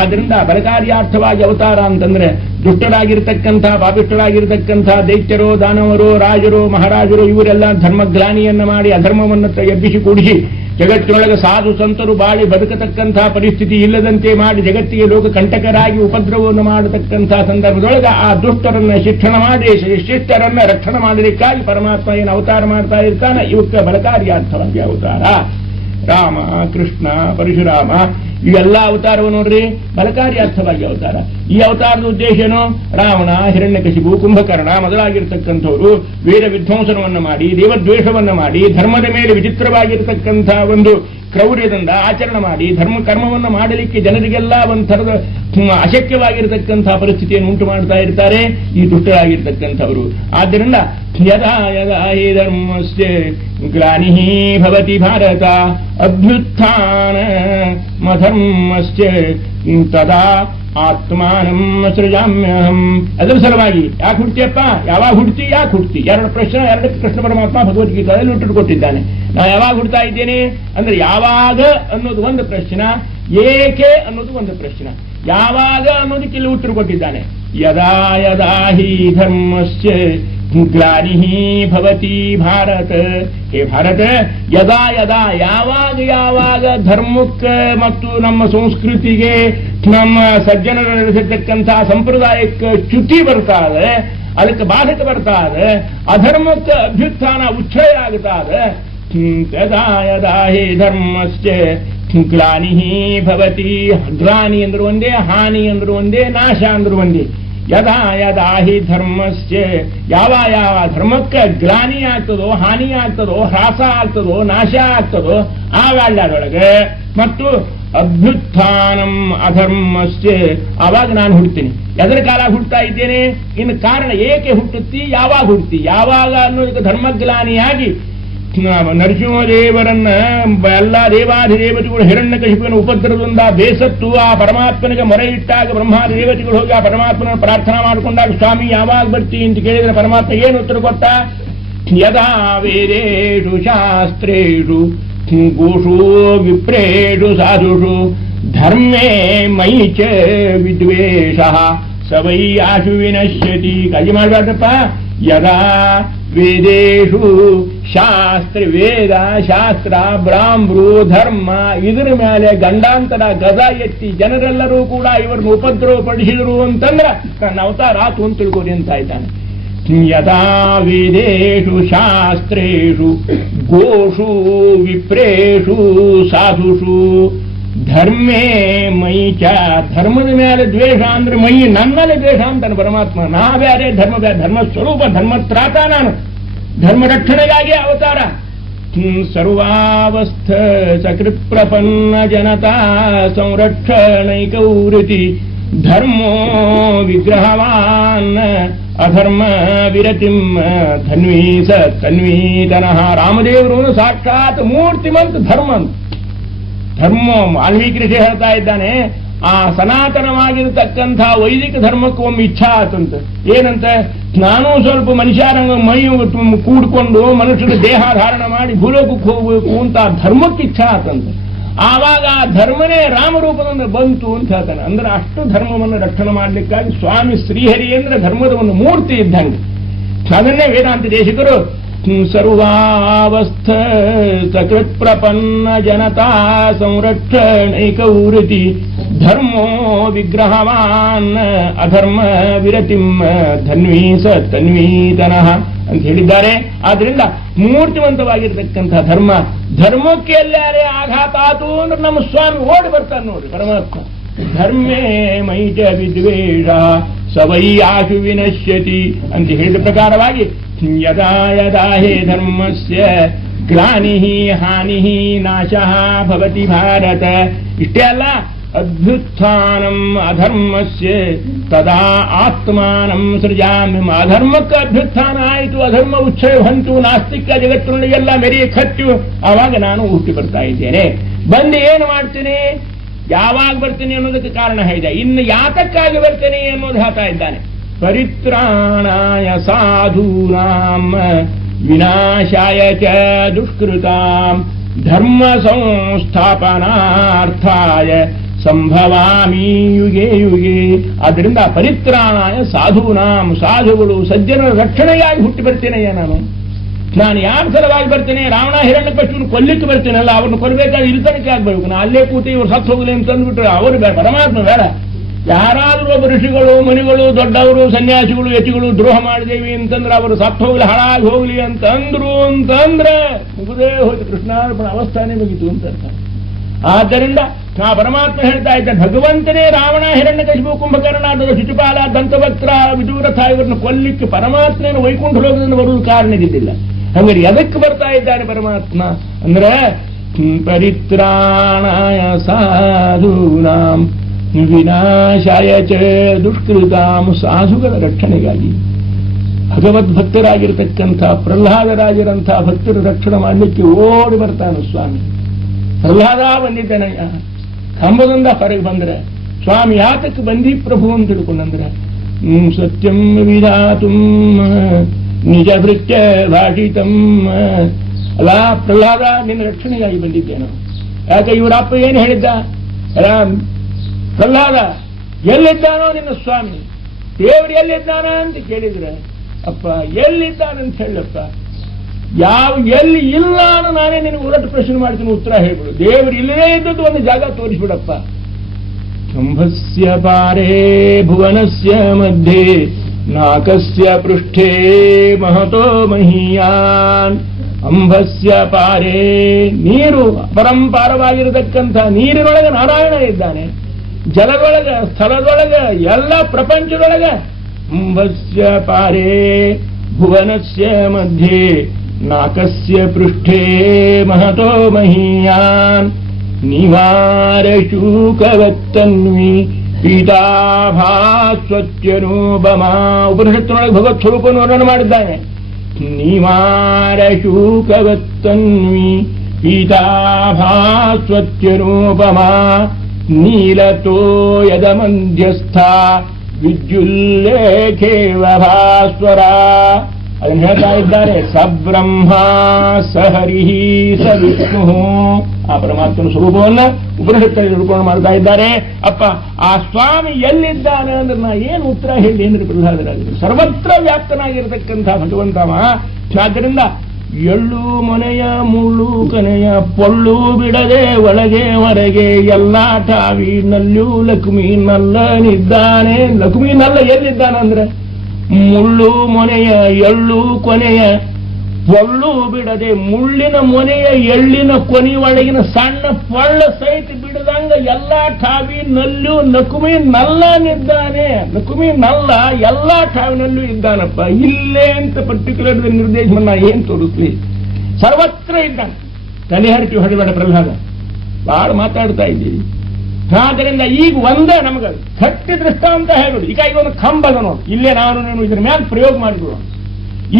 ಆದ್ರಿಂದ ಬಲಕಾರ್ಯಾರ್ಥವಾಗಿ ಅವತಾರ ಅಂತಂದ್ರೆ ದುಷ್ಟರಾಗಿರ್ತಕ್ಕಂಥ, ಪಾಪಿಷ್ಠರಾಗಿರ್ತಕ್ಕಂಥ ದೈತ್ಯರು, ದಾನವರು, ರಾಜರು, ಮಹಾರಾಜರು ಇವರೆಲ್ಲ ಧರ್ಮಗ್ಲಾನಿಯನ್ನ ಮಾಡಿ ಅಧರ್ಮವನ್ನು ಎಬ್ಬಿಸಿ ಕೂಡಿಸಿ ಜಗತ್ತಿನೊಳಗೆ ಸಾಧು ಸಂತರು ಬಾಳಿ ಬದುಕತಕ್ಕಂಥ ಪರಿಸ್ಥಿತಿ ಇಲ್ಲದಂತೆ ಮಾಡಿ ಜಗತ್ತಿಗೆ ಲೋಕ ಕಂಟಕರಾಗಿ ಉಪದ್ರವವನ್ನು ಮಾಡತಕ್ಕಂಥ ಸಂದರ್ಭದೊಳಗೆ ಆ ದುಷ್ಟರನ್ನ ಶಿಕ್ಷಣ ಮಾಡಿ ಶಿಷ್ಟರನ್ನ ರಕ್ಷಣೆ ಮಾಡಲಿಕ್ಕಾಗಿ ಪರಮಾತ್ಮ ಏನು ಅವತಾರ ಮಾಡ್ತಾ ಇರ್ತಾನೆ. ಇವಕ್ಕೆ ಬಲಕಾರ್ಯಾರ್ಥವಾಗಿ ಅವತಾರ. ರಾಮ, ಕೃಷ್ಣ, ಪರಶುರಾಮ ಇವೆಲ್ಲ ಅವತಾರವು ನೋಡ್ರಿ ಬಲಕಾರ್ಯಾರ್ಥವಾಗಿ ಅವತಾರ. ಈ ಅವತಾರದ ಉದ್ದೇಶ ಏನು? ರಾವಣ, ಹಿರಣ್ಯಕಶಿಪು, ಕುಂಭಕರ್ಣ ಮೊದಲಾಗಿರ್ತಕ್ಕಂಥವರು ವೇದ ವಿಧ್ವಂಸನವನ್ನು ಮಾಡಿ, ದೇವದ್ವೇಷವನ್ನ ಮಾಡಿ, ಧರ್ಮದ ಮೇಲೆ ವಿಚಿತ್ರವಾಗಿರ್ತಕ್ಕಂಥ ಒಂದು ಕ್ರೌರ್ಯದಿಂದ ಆಚರಣೆ ಮಾಡಿ ಧರ್ಮ ಕರ್ಮವನ್ನು ಮಾಡಲಿಕ್ಕೆ ಜನರಿಗೆಲ್ಲ ಒಂದು ಥರದ ಅಶಕ್ಯವಾಗಿರತಕ್ಕಂಥ ಪರಿಸ್ಥಿತಿಯನ್ನು ಉಂಟು ಮಾಡ್ತಾ ಇರ್ತಾರೆ ಈ ದುಷ್ಟರಾಗಿರ್ತಕ್ಕಂಥವರು. ಆದ್ದರಿಂದ ಯದಾ ಯದಾ ಹಿ ಧರ್ಮಸ್ಯ ಗ್ಲಾನಿಃ ಭವತಿ ಭಾರತ ಅಭ್ಯುತ್ಥಾನ ಮಧರ್ಮಸ್ಯ ತದಾ ಆತ್ಮಾನಂ ಸೃಜಾಮ್ಯಹಂ. ಅದರ ಸಲುವಾಗಿ ಯಾಕೆ ಹುಡ್ತಿಯಪ್ಪ, ಯಾವಾಗ ಹುಡ್ತಿ, ಯಾಕೆ ಹುಡ್ತಿ? 2 ಪ್ರಶ್ನೆ, 2 ಕೃಷ್ಣ ಪರಮಾತ್ಮ ಭಗವದ್ಗೀತೆಯಲ್ಲಿ ಉಟ್ಟಿಟ್ಕೊಟ್ಟಿದ್ದಾನೆ. ನಾವು ಯಾವಾಗ ಹುಡ್ತಾ ಇದ್ದೇನೆ ಅಂದ್ರೆ ಯಾವಾಗ ಅನ್ನೋದು ಒಂದು ಪ್ರಶ್ನೆ, ಏಕೆ ಅನ್ನೋದು ಒಂದು ಪ್ರಶ್ನೆ. ಯಾವಾಗ ಅನ್ನೋದಕ್ಕೆ ಇಲ್ಲಿ ಉತ್ತರ ಕೊಟ್ಟಿದ್ದಾನೆ. ಯದಾ ಯದಾ ಹಿ ಧರ್ಮಸ್ಯ ಗ್ಲಾನಿಃ ಭವತಿ ಭಾರತ. ಹೇ ಭಾರತ, ಯದಾ ಯದಾ ಯಾವಾಗ ಯಾವಾಗ ಧರ್ಮಕ್ಕೆ ಮತ್ತು ನಮ್ಮ ಸಂಸ್ಕೃತಿಗೆ ನಮ್ಮ ಸಜ್ಜನರು ನಡೆಸತಕ್ಕಂಥ ಸಂಪ್ರದಾಯಕ್ಕೆ ಚ್ಯುತಿ ಬರ್ತಾದೆ, ಅದಕ್ಕೆ ಬಾಧಕ ಬರ್ತಾದೆ, ಅಧರ್ಮಕ್ಕೆ ಅಭ್ಯುತ್ಥಾನ ಉಚ್ಛಯ ಆಗ್ತಾದೆ. ಯದಾ ಯದಾ ಹಿ ಧರ್ಮಸ್ಯ ಗ್ಲಾನಿಃ ಭವತಿ. ಗ್ಲಾನಿ ಅಂದ್ರು ಒಂದೇ, ಹಾನಿ ಅಂದ್ರು ಒಂದೇ, ನಾಶ ಅಂದ್ರು ಒಂದೇ. ಯದಾ ಯದಾ ಹಿ ಧರ್ಮಸ್ಯ ಯಾವ ಯಾವ ಧರ್ಮಕ್ಕೆ ಗ್ಲಾನಿ ಆಗ್ತದೋ, ಹಾನಿ ಆಗ್ತದೋ, ಹ್ರಾಸ ಆಗ್ತದೋ, ನಾಶ ಆಗ್ತದೋ ಆ ವ್ಯಾಳ್ಯದೊಳಗೆ ಮತ್ತು ಅಭ್ಯುತ್ಥಾನಂ ಅಧರ್ಮಸ್ಯ ಆವಾಗ ನಾನು ಹುಡ್ತೀನಿ. ಎದರ ಕಾಲ ಹುಡ್ತಾ ಇದ್ದೇನೆ? ಇನ್ನು ಕಾರಣ ಏಕೆ ಹುಟ್ಟುತ್ತಿ, ಯಾವಾಗ ಹುಡ್ತಿ, ಯಾವಾಗ ಅನ್ನೋದಕ್ಕೆ ಧರ್ಮಗ್ಲಾನಿಯಾಗಿ ನರಸಿಂಹದೇವರನ್ನ ಎಲ್ಲ ದೇವಾಧಿದೇವತೆಗಳು ಹಿರಣ್ಯಕಶಿಪುವಿನ ಉಪದ್ರವದಿಂದ ಬೇಸತ್ತು ಆ ಪರಮಾತ್ಮನಿಗೆ ಮೊರೆ ಇಟ್ಟಾಗ ಬ್ರಹ್ಮಾದಿ ದೇವತೆಗಳು ಹೋಗಿ ಆ ಪರಮಾತ್ಮನ ಪ್ರಾರ್ಥನಾ ಮಾಡಿಕೊಂಡಾಗ ಸ್ವಾಮಿ ಯಾವಾಗ ಬರ್ತಿ ಅಂತ ಕೇಳಿದ್ರೆ ಪರಮಾತ್ಮ ಏನು ಉತ್ತರ ಕೊಟ್ಟ? ಯದಾ ವೇದೇಷು ಶಾಸ್ತ್ರೇಷು ಗೋಷು ವಿಪ್ರೇಷು ಸಾಧುಷು ಧರ್ಮೇ ಮಯಿ ಚ ವಿದ್ವೇಷಃ ಸ ವೈ ಆಶು ವಿನಶ್ಯತಿ. ಕಾಳಜಿ ಮಾಡಬೇಡಪ್ಪ. ಯದಾ ವೇದೇಶು ಶಾಸ್ತ್ರ, ವೇದ ಶಾಸ್ತ್ರ ಬ್ರಾಹ್ಮರು ಧರ್ಮ ಇದರ ಮೇಲೆ ಗಂಡಾಂತರ ಗದ ಎತ್ತಿ ಜನರೆಲ್ಲರೂ ಕೂಡ ಇವರನ್ನು ಉಪದ್ರವ ಪಡಿಸಿದರು ಅಂತಂದ್ರೆ ನನ್ನ ಅವತಾರ ಆತು ಅಂತ ತಿಳ್ಕೊಡಿ ಅಂತ ಇದ್ದಾನೆ. ಯದಾ ವೇದೇಶು ಶಾಸ್ತ್ರೇಷು ಗೋಷು ವಿಪ್ರೇಷು ಸಾಧುಷು ಧರ್ಮೇ ಮೈ ಚ, ಧರ್ಮದ ಮೇಲೆ ದ್ವೇಷ ಅಂದ್ರೆ ಮೈ ನನ್ನ ಮೇಲೆ ದ್ವೇಷ ಅಂತಾನೆ ಪರಮಾತ್ಮ. ನಾ ಬೇರೆ ಧರ್ಮ ಬೇರೆ, ಧರ್ಮ ಸ್ವರೂಪ ಧರ್ಮತ್ರಾತ ನಾನು, ಧರ್ಮ ರಕ್ಷಣೆಗಾಗಿ ಅವತಾರ. ಸರ್ವಾವಸ್ಥ ಸಕೃತ್ ಪ್ರಪನ್ನ ಜನತಾ ಸಂರಕ್ಷಣೈಕೌರತಿ ಧರ್ಮೋ ವಿಗ್ರಹವಾನ್ ಅಧರ್ಮ ವಿರತಿಂ ಧನ್ವೀ ಸ ತನ್ವೀತನಃ. ರಾಮದೇವರು ಸಾಕ್ಷಾತ್ ಮೂರ್ತಿಮಂತ ಧರ್ಮ ಅಂತ. ಧರ್ಮ ವಾಲ್ಮೀಕಿ ಋಷಿ ಹೇಳ್ತಾ ಇದ್ದಾನೆ, ಆ ಸನಾತನವಾಗಿರತಕ್ಕಂಥ ವೈದಿಕ ಧರ್ಮಕ್ಕೆ ಒಮ್ಮೆ ಇಚ್ಛಾ ಆತಂತ. ಏನಂತ? ನಾನು ಸ್ವಲ್ಪ ಮನುಷ್ಯರಂಗ ಮೈ ಕೂಡ್ಕೊಂಡು ಮನುಷ್ಯನ ದೇಹ ಧಾರಣ ಮಾಡಿ ಭೂಲೋಕಕ್ಕೆ ಹೋಗಬೇಕು ಅಂತ ಧರ್ಮಕ್ಕೆ ಇಚ್ಛಾ ಆತಂತ. ಆವಾಗ ಆ ಧರ್ಮನೇ ರಾಮರೂಪದಿಂದ ಬಂತು ಅಂತ ಹೇಳ್ತಾನೆ. ಅಂದ್ರೆ ಅಷ್ಟು ಧರ್ಮವನ್ನು ರಕ್ಷಣೆ ಮಾಡಲಿಕ್ಕಾಗಿ ಸ್ವಾಮಿ ಶ್ರೀಹರಿ ಅಂದ್ರೆ ಧರ್ಮದ ಒಂದು ಮೂರ್ತಿ ಇದ್ದಂಗೆ. ಅದನ್ನೇ ವೇದಾಂತ ದೇಶಿಕರು ಸರ್ವಾವಸ್ಥ ಸಕೃತ್ ಪ್ರಪನ್ನ ಜನತಾ ಸಂರಕ್ಷಣೈಕೌರತಿ ಧರ್ಮೋ ವಿಗ್ರಹವಾನ್ ಅಧರ್ಮ ವಿರತಿಂ ಧನ್ವೀ ಸ ತನ್ವೀತನಃ ಅಂತ ಹೇಳಿದ್ದಾರೆ. ಆದ್ರಿಂದ ಮೂರ್ತಿವಂತವಾಗಿರ್ತಕ್ಕಂಥ ಧರ್ಮ, ಧರ್ಮಕ್ಕೆ ಎಲ್ಲಾರೇ ಆಘಾತ ಆತು ಅಂದ್ರೆ ನಮ್ಮ ಸ್ವಾಮಿ ಓಡಿ ಬರ್ತಾನೆ ನೋಡಿ ಪರಮಾತ್ಮ. ಧರ್ಮೇ ಮೈಚ ವಿದ್ವೇಷ ಸ ವೈ ಆಶು ವಿನಶ್ಯತಿ ಅಂತ ಹೇಳಿದ ಪ್ರಕಾರವಾಗಿ ಯದಾ ಯದಾ ಹೇ ಧರ್ಮಸ್ಯ ಗ್ಲಾನಿ ಹಾನಿ ನಾಶಃ ಭವತಿ ಭಾರತ. ಇಷ್ಟೇ ಅಲ್ಲ, ಅಭ್ಯುತ್ಥಾನಂ ಅಧರ್ಮಸ್ಯ ತದಾ ಆತ್ಮಾನಂ ಸೃಜಾಮಿ. ಅಧರ್ಮಕ್ಕೆ ಅಭ್ಯುತ್ಥಾನ ಆಯಿತು, ಅಧರ್ಮ ಉಚ್ಛಯ ಬಂತು, ನಾಸ್ತಿಕ ಜಗತ್ತಿನೊಳಗೆಲ್ಲ ಮೆರಿಯ ಖರ್ಚು, ಆವಾಗ ನಾನು ಹುಟ್ಟಿ ಬರ್ತಾ ಇದ್ದೇನೆ. ಬಂದು ಏನು ಮಾಡ್ತೀನಿ, ಯಾವಾಗ ಬರ್ತೀನಿ ಅನ್ನೋದಕ್ಕೆ ಕಾರಣ ಹೇಳಿದೆ. ಇನ್ನು ಯಾತಕ್ಕಾಗಿ ಬರ್ತೀನಿ ಅನ್ನೋದು ಹೇಳ್ತಾ ಇದ್ದಾನೆ. ಪರಿತ್ರಾಣಾಯ ಸಾಧೂನಾಂ ವಿನಾಶಾಯ ಚ ದುಷ್ಕೃತಾಂ ಧರ್ಮ ಸಂಸ್ಥಾಪನಾರ್ಥಾಯ ಸಂಭವಾಮಿ ಯುಗೆ ಯುಗೆ. ಆದ್ದರಿಂದ ಪರಿತ್ರಾಣಾಯ ಸಾಧೂನಾಂ, ಸಾಧುಗಳು ಸಜ್ಜನರ ರಕ್ಷಣೆಗಾಗಿ ಹುಟ್ಟಿ ಬರ್ತೇನೆಯ್ಯ ನಾನು ಯಾರ ಸಲವಾಗಿ ಬರ್ತೇನೆ? ರಾವಣ ಹಿರಣ್ಯಕಶಿಪುವನ್ನು ಕೊಲ್ಲಿಕ್ಕೆ ಬರ್ತೇನಲ್ಲ, ಅವ್ರನ್ನ ಕೊಲ್ಲಬೇಕಾದ್ರೆ ಇಲ್ತನಕ್ಕೆ ಆಗ್ಬೇಕು. ನಾ ಅಲ್ಲೇ ಕೂತಿ ಇವ್ರು ಸತ್ತು ಹೋಗಲಿ ಅಂತ ಅಂದ್ಬಿಟ್ರೆ ಅವರು ಬೇಡ, ಪರಮಾತ್ಮ ಬೇಡ. ಯಾರಾದ್ರೂ ಒಬ್ಬ ಋಷಿಗಳು ಮುನಿಗಳು ದೊಡ್ಡವರು ಸನ್ಯಾಸಿಗಳು ಯತಿಗಳು ದ್ರೋಹ ಮಾಡಿದೇವಿ ಅಂತಂದ್ರೆ ಅವರು ಸತ್ತು ಹೋಗ್ಲಿ ಹಾಳಾಗಿ ಹೋಗ್ಲಿ ಅಂತ ಅಂದ್ರು ಅಂತಂದ್ರೆ ಮುಗುದೇ ಹೋಯ್ತು, ಕೃಷ್ಣಾರ್ಪಣ ಅವಸ್ಥಾನೇ ಮುಗಿತು ಅಂತ ಅರ್ಥ. ಆದ್ದರಿಂದ ಆ ಪರಮಾತ್ಮ ಹೇಳ್ತಾ ಇದ್ದ, ಭಗವಂತನೇ ರಾವಣ ಹಿರಣ್ಯಕಶಿಪು ಕುಂಭಕರ್ಣಾಟಕ ಶಿಶುಪಾಲ ದಂತವಕ್ರ ವಿದೂರಥ ಇವರನ್ನು ಕೊಲ್ಲಿಕ್ಕೆ ಪರಮಾತ್ಮನ ವೈಕುಂಠ ಲೋಕದಿಂದ ಬರುವುದು ಕಾರಣವಿದ್ದಿಲ್ಲ. ಹಂಗಾರೆ ಎದಕ್ಕೆ ಬರ್ತಾ ಇದ್ದಾನೆ ಪರಮಾತ್ಮ ಅಂದ್ರೆ ಪರಿತ್ರಾಣಾಯ ಸಾಧೂನಾಂ ವಿನಾಶಾಯ ಚ ದುಷ್ಕೃತಾಂ, ಸಾಧುಗಳ ರಕ್ಷಣೆಗಾಗಿ. ಭಗವದ್ಭಕ್ತರಾಗಿರ್ತಕ್ಕಂಥ ಪ್ರಹ್ಲಾದರಾಜರಂಥ ಭಕ್ತರ ರಕ್ಷಣೆ ಮಾಡಲಿಕ್ಕೆ ಓಡಿ ಬರ್ತಾನೆ ಸ್ವಾಮಿ. ಪ್ರಹ್ಲಾದ ಬಂದಿದ್ದಾನಯ್ಯ, ಕಂಬದಿಂದ ಹೊರಗೆ ಬಂದ್ರೆ ಸ್ವಾಮಿ ಯಾತಕ್ಕೆ ಬಂದಿ ಪ್ರಭು ಅಂತ ತಿಳ್ಕೊಂಡಂದ್ರೆ ಸತ್ಯಂ ವಿಧಾತುಂ ನಿಜ ಭೃತ್ಯ ಭಾಷಿತಂ. ಅಲ್ಲ ಪ್ರಹ್ಲಾದ, ನಿನ್ನ ರಕ್ಷಣೆಗಾಗಿ ಬಂದಿದ್ದೇನು. ಯಾಕೆ ಇವರಪ್ಪ ಏನು ಹೇಳಿದ್ದ? ಪ್ರಹ್ಲಾದ ಎಲ್ಲಿದ್ದಾನೋ ನಿನ್ನ ಸ್ವಾಮಿ, ದೇವರು ಎಲ್ಲಿದ್ದಾನ ಅಂತ ಕೇಳಿದ್ರೆ ಅಪ್ಪ ಎಲ್ಲಿದ್ದಾನಂತ ಹೇಳಪ್ಪ, ಎಲ್ಲಿ ಇಲ್ಲ ಅನ್ನೋ ನಾನೇ ನಿನಗೆ ಉರಟ್ಟು ಪ್ರಶ್ನೆ ಮಾಡ್ತೀನಿ, ಉತ್ತರ ಹೇಳ್ಬಿಡು. ದೇವರು ಇಲ್ಲದೇ ಇದ್ದದ್ದು ಒಂದು ಜಾಗ ತೋರಿಸ್ಬಿಡಪ್ಪ. ಕಂಭಸ್ಯ ಪಾರೇ ಭುವನಸ್ಯ ಮಧ್ಯೆ ನಾಕಸ್ಯ ಪೃಷ್ಠೇ ಮಹತೋ ಮಹೀಯಾನ್. ಅಂಬಸ್ಯ ಪಾರೇ, ನೀರು ಪರಂಪಾರವಾಗಿರತಕ್ಕಂಥ ನೀರಿನೊಳಗೆ ನಾರಾಯಣ ಇದ್ದಾನೆ, ಜಲದೊಳಗ ಸ್ಥಳದೊಳಗ ಎಲ್ಲ ಪ್ರಪಂಚದೊಳಗ ಕುಂಭಸ್ಯ ಪಾರೇ ಭುವನಸ್ಯ ಮಧ್ಯೆ ನಾಕಸ್ಯ ಪೃಷ್ಠೇ ಮಹತೋ ಮಹೀಯಾನ್ ನಿವಾರ ಶೂಕವತ್ತನ್ವಿ ಪೀತಾಭಾಸ್ವತ್ಯನೂಪಮಾ. ಉಪನಿಷತ್ತಿನೊಳಗೆ ಭಗವತ್ ಸ್ವರೂಪವನ್ನು ವರ್ಣನೆ ಮಾಡಿದ್ದಾನೆ. ನಿವಾರ ಶೂಕವತ್ತನ್ವಿ ಪೀತಾಭಾಸ್ವತ್ಯನೂಪಮಾ ನೀಲತೋ ಯದ ಮಧ್ಯಸ್ಥ ವಿದ್ಯುಲ್ಲೇಖೇವ ಭಾಸ್ವರ. ಅದನ್ನು ಹೇಳ್ತಾ ಇದ್ದಾರೆ. ಸಬ್ರಹ್ಮ ಸಹರಿ ಸ ವಿಷ್ಣು. ಆ ಪರಮಾತ್ಮನ ಸ್ವರೂಪವನ್ನ ಉಪನಿಷತ್ತಲ್ಲಿ ನಿರೂಪಣೆ ಮಾಡ್ತಾ ಇದ್ದಾರೆ. ಅಪ್ಪ ಆ ಸ್ವಾಮಿ ಎಲ್ಲಿದ್ದಾನೆ ಅಂದ್ರೆ ನಾ ಏನು ಉತ್ತರ ಹೇಳಿ ಅಂದ್ರೆ ಪ್ರಹ್ಲಾದರಾಜರು ಸರ್ವತ್ರ ವ್ಯಾಪ್ತನಾಗಿರತಕ್ಕಂಥ ಭಗವಂತವ. ಆದ್ದರಿಂದ ಎಳ್ಳು ಮೊನೆಯ ಮುಳ್ಳು ಕನೆಯ ಪೊಳ್ಳು ಬಿಡದೆ ಒಳಗೆ ಹೊರಗೆ ಎಲ್ಲ ಠಾವಿನಲ್ಲೂ ಲಕ್ಷ್ಮೀ ನಲ್ಲನಿದ್ದಾನೆ. ಲಕ್ಷ್ಮೀ ನಲ್ಲ ಎಲ್ಲಿದ್ದಾನೆ ಅಂದ್ರೆ ಮುಳ್ಳು ಮೊನೆಯ ಎಳ್ಳು ಕೊನೆಯ ಪೊಳ್ಳು ಬಿಡದೆ ಮುಳ್ಳಿನ ಮೊನೆಯ ಎಳ್ಳಿನ ಕೊನೆಯೊಳಗಿನ ಸಣ್ಣ ಪೊಳ್ಳ ಸಹಿತ ಬಿಡದಂಗ ಎಲ್ಲ ಠಾವಿನಲ್ಲೂ ಲಕ್ಷ್ಮೀ ನಲ್ಲನಿದ್ದಾನೆ. ಲಕ್ಷ್ಮೀ ನಲ್ಲ ಎಲ್ಲ ಠಾವಿನಲ್ಲೂ ಇದ್ದಾನಪ್ಪ. ಇಲ್ಲೇ ಅಂತ ಪರ್ಟಿಕ್ಯುಲರ್ ನಿರ್ದೇಶನ ಏನ್ ತೋರಿಸ್ಲಿ? ಸರ್ವತ್ರ ಇದ್ದಾನೆ. ತಲೆ ಹರಟಿ ಹೊಡೆಬೇಡ ಪ್ರಹ್ಲಾದ, ಬಹಳ ಮಾತಾಡ್ತಾ ಇದ್ದೀವಿ. ಆದ್ದರಿಂದ ಈಗ ಒಂದೇ ನಮಗೆ ಗಟ್ಟಿ ದೃಷ್ಟಾಂತ ಹೇಳೋದು. ಈಗ ಒಂದು ಕಂಬದ ನೋಡು, ಇಲ್ಲೇ ನಾನು ನೀನು ಇದ್ರ ಮೇಲೆ ಪ್ರಯೋಗ ಮಾಡಿಬಿಡೋಣ.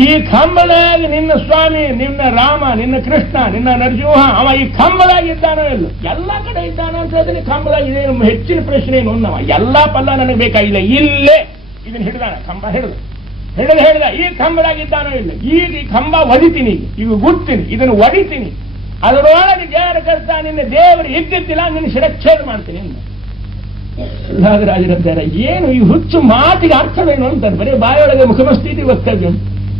ಈ ಕಂಬದಾಗ ನಿನ್ನ ಸ್ವಾಮಿ, ನಿನ್ನ ರಾಮ, ನಿನ್ನ ಕೃಷ್ಣ, ನಿನ್ನ ನರಸಿಂಹ ಅವ ಈ ಕಂಬದಾಗ ಇದ್ದಾನೋ ಇಲ್ಲ? ಎಲ್ಲ ಕಡೆ ಇದ್ದಾನೋ ಅಂತ ಹೇಳಿದ್ರೆ ಕಂಬದಾಗ ಇದೆ. ಹೆಚ್ಚಿನ ಪ್ರಶ್ನೆ ಏನು ಅನ್ನವ ಎಲ್ಲ ಪಲ್ಲ ನನಗೆ ಬೇಕಾಗಿಲ್ಲ. ಇಲ್ಲೇ ಇದನ್ನ ಹಿಡಿದಾನ, ಕಂಬ ಹಿಡಿದ ಈ ಕಂಬದಾಗಿದ್ದಾನೋ ಇಲ್ಲ? ಈಗ ಈ ಕಂಬ ಒದಿತೀನಿ, ಈಗ ಗುಡ್ತೀನಿ, ಇದನ್ನು ಒಡಿತೀನಿ, ಅದರೊಳಗೆ ಜಾರ ಕರ್ತಾ ನಿನ್ನ ದೇವರು ಇದ್ದಿದ್ದಿಲ್ಲ, ನಿನ್ನ ಶಿರಚ್ಛೇದ ಮಾಡ್ತೀನಿ. ಪ್ರಹ್ಲಾದರಾಜರಂತಾರೆ ಏನು ಈ ಹುಚ್ಚು ಮಾತಿಗೆ ಅರ್ಥವೇನು ಅಂತಾರೆ. ಬರೀ ಬಾಯೊಳಗೆ ಮುಖಮಸ್ಥಿತಿ ವಕ್ತವ್ಯ,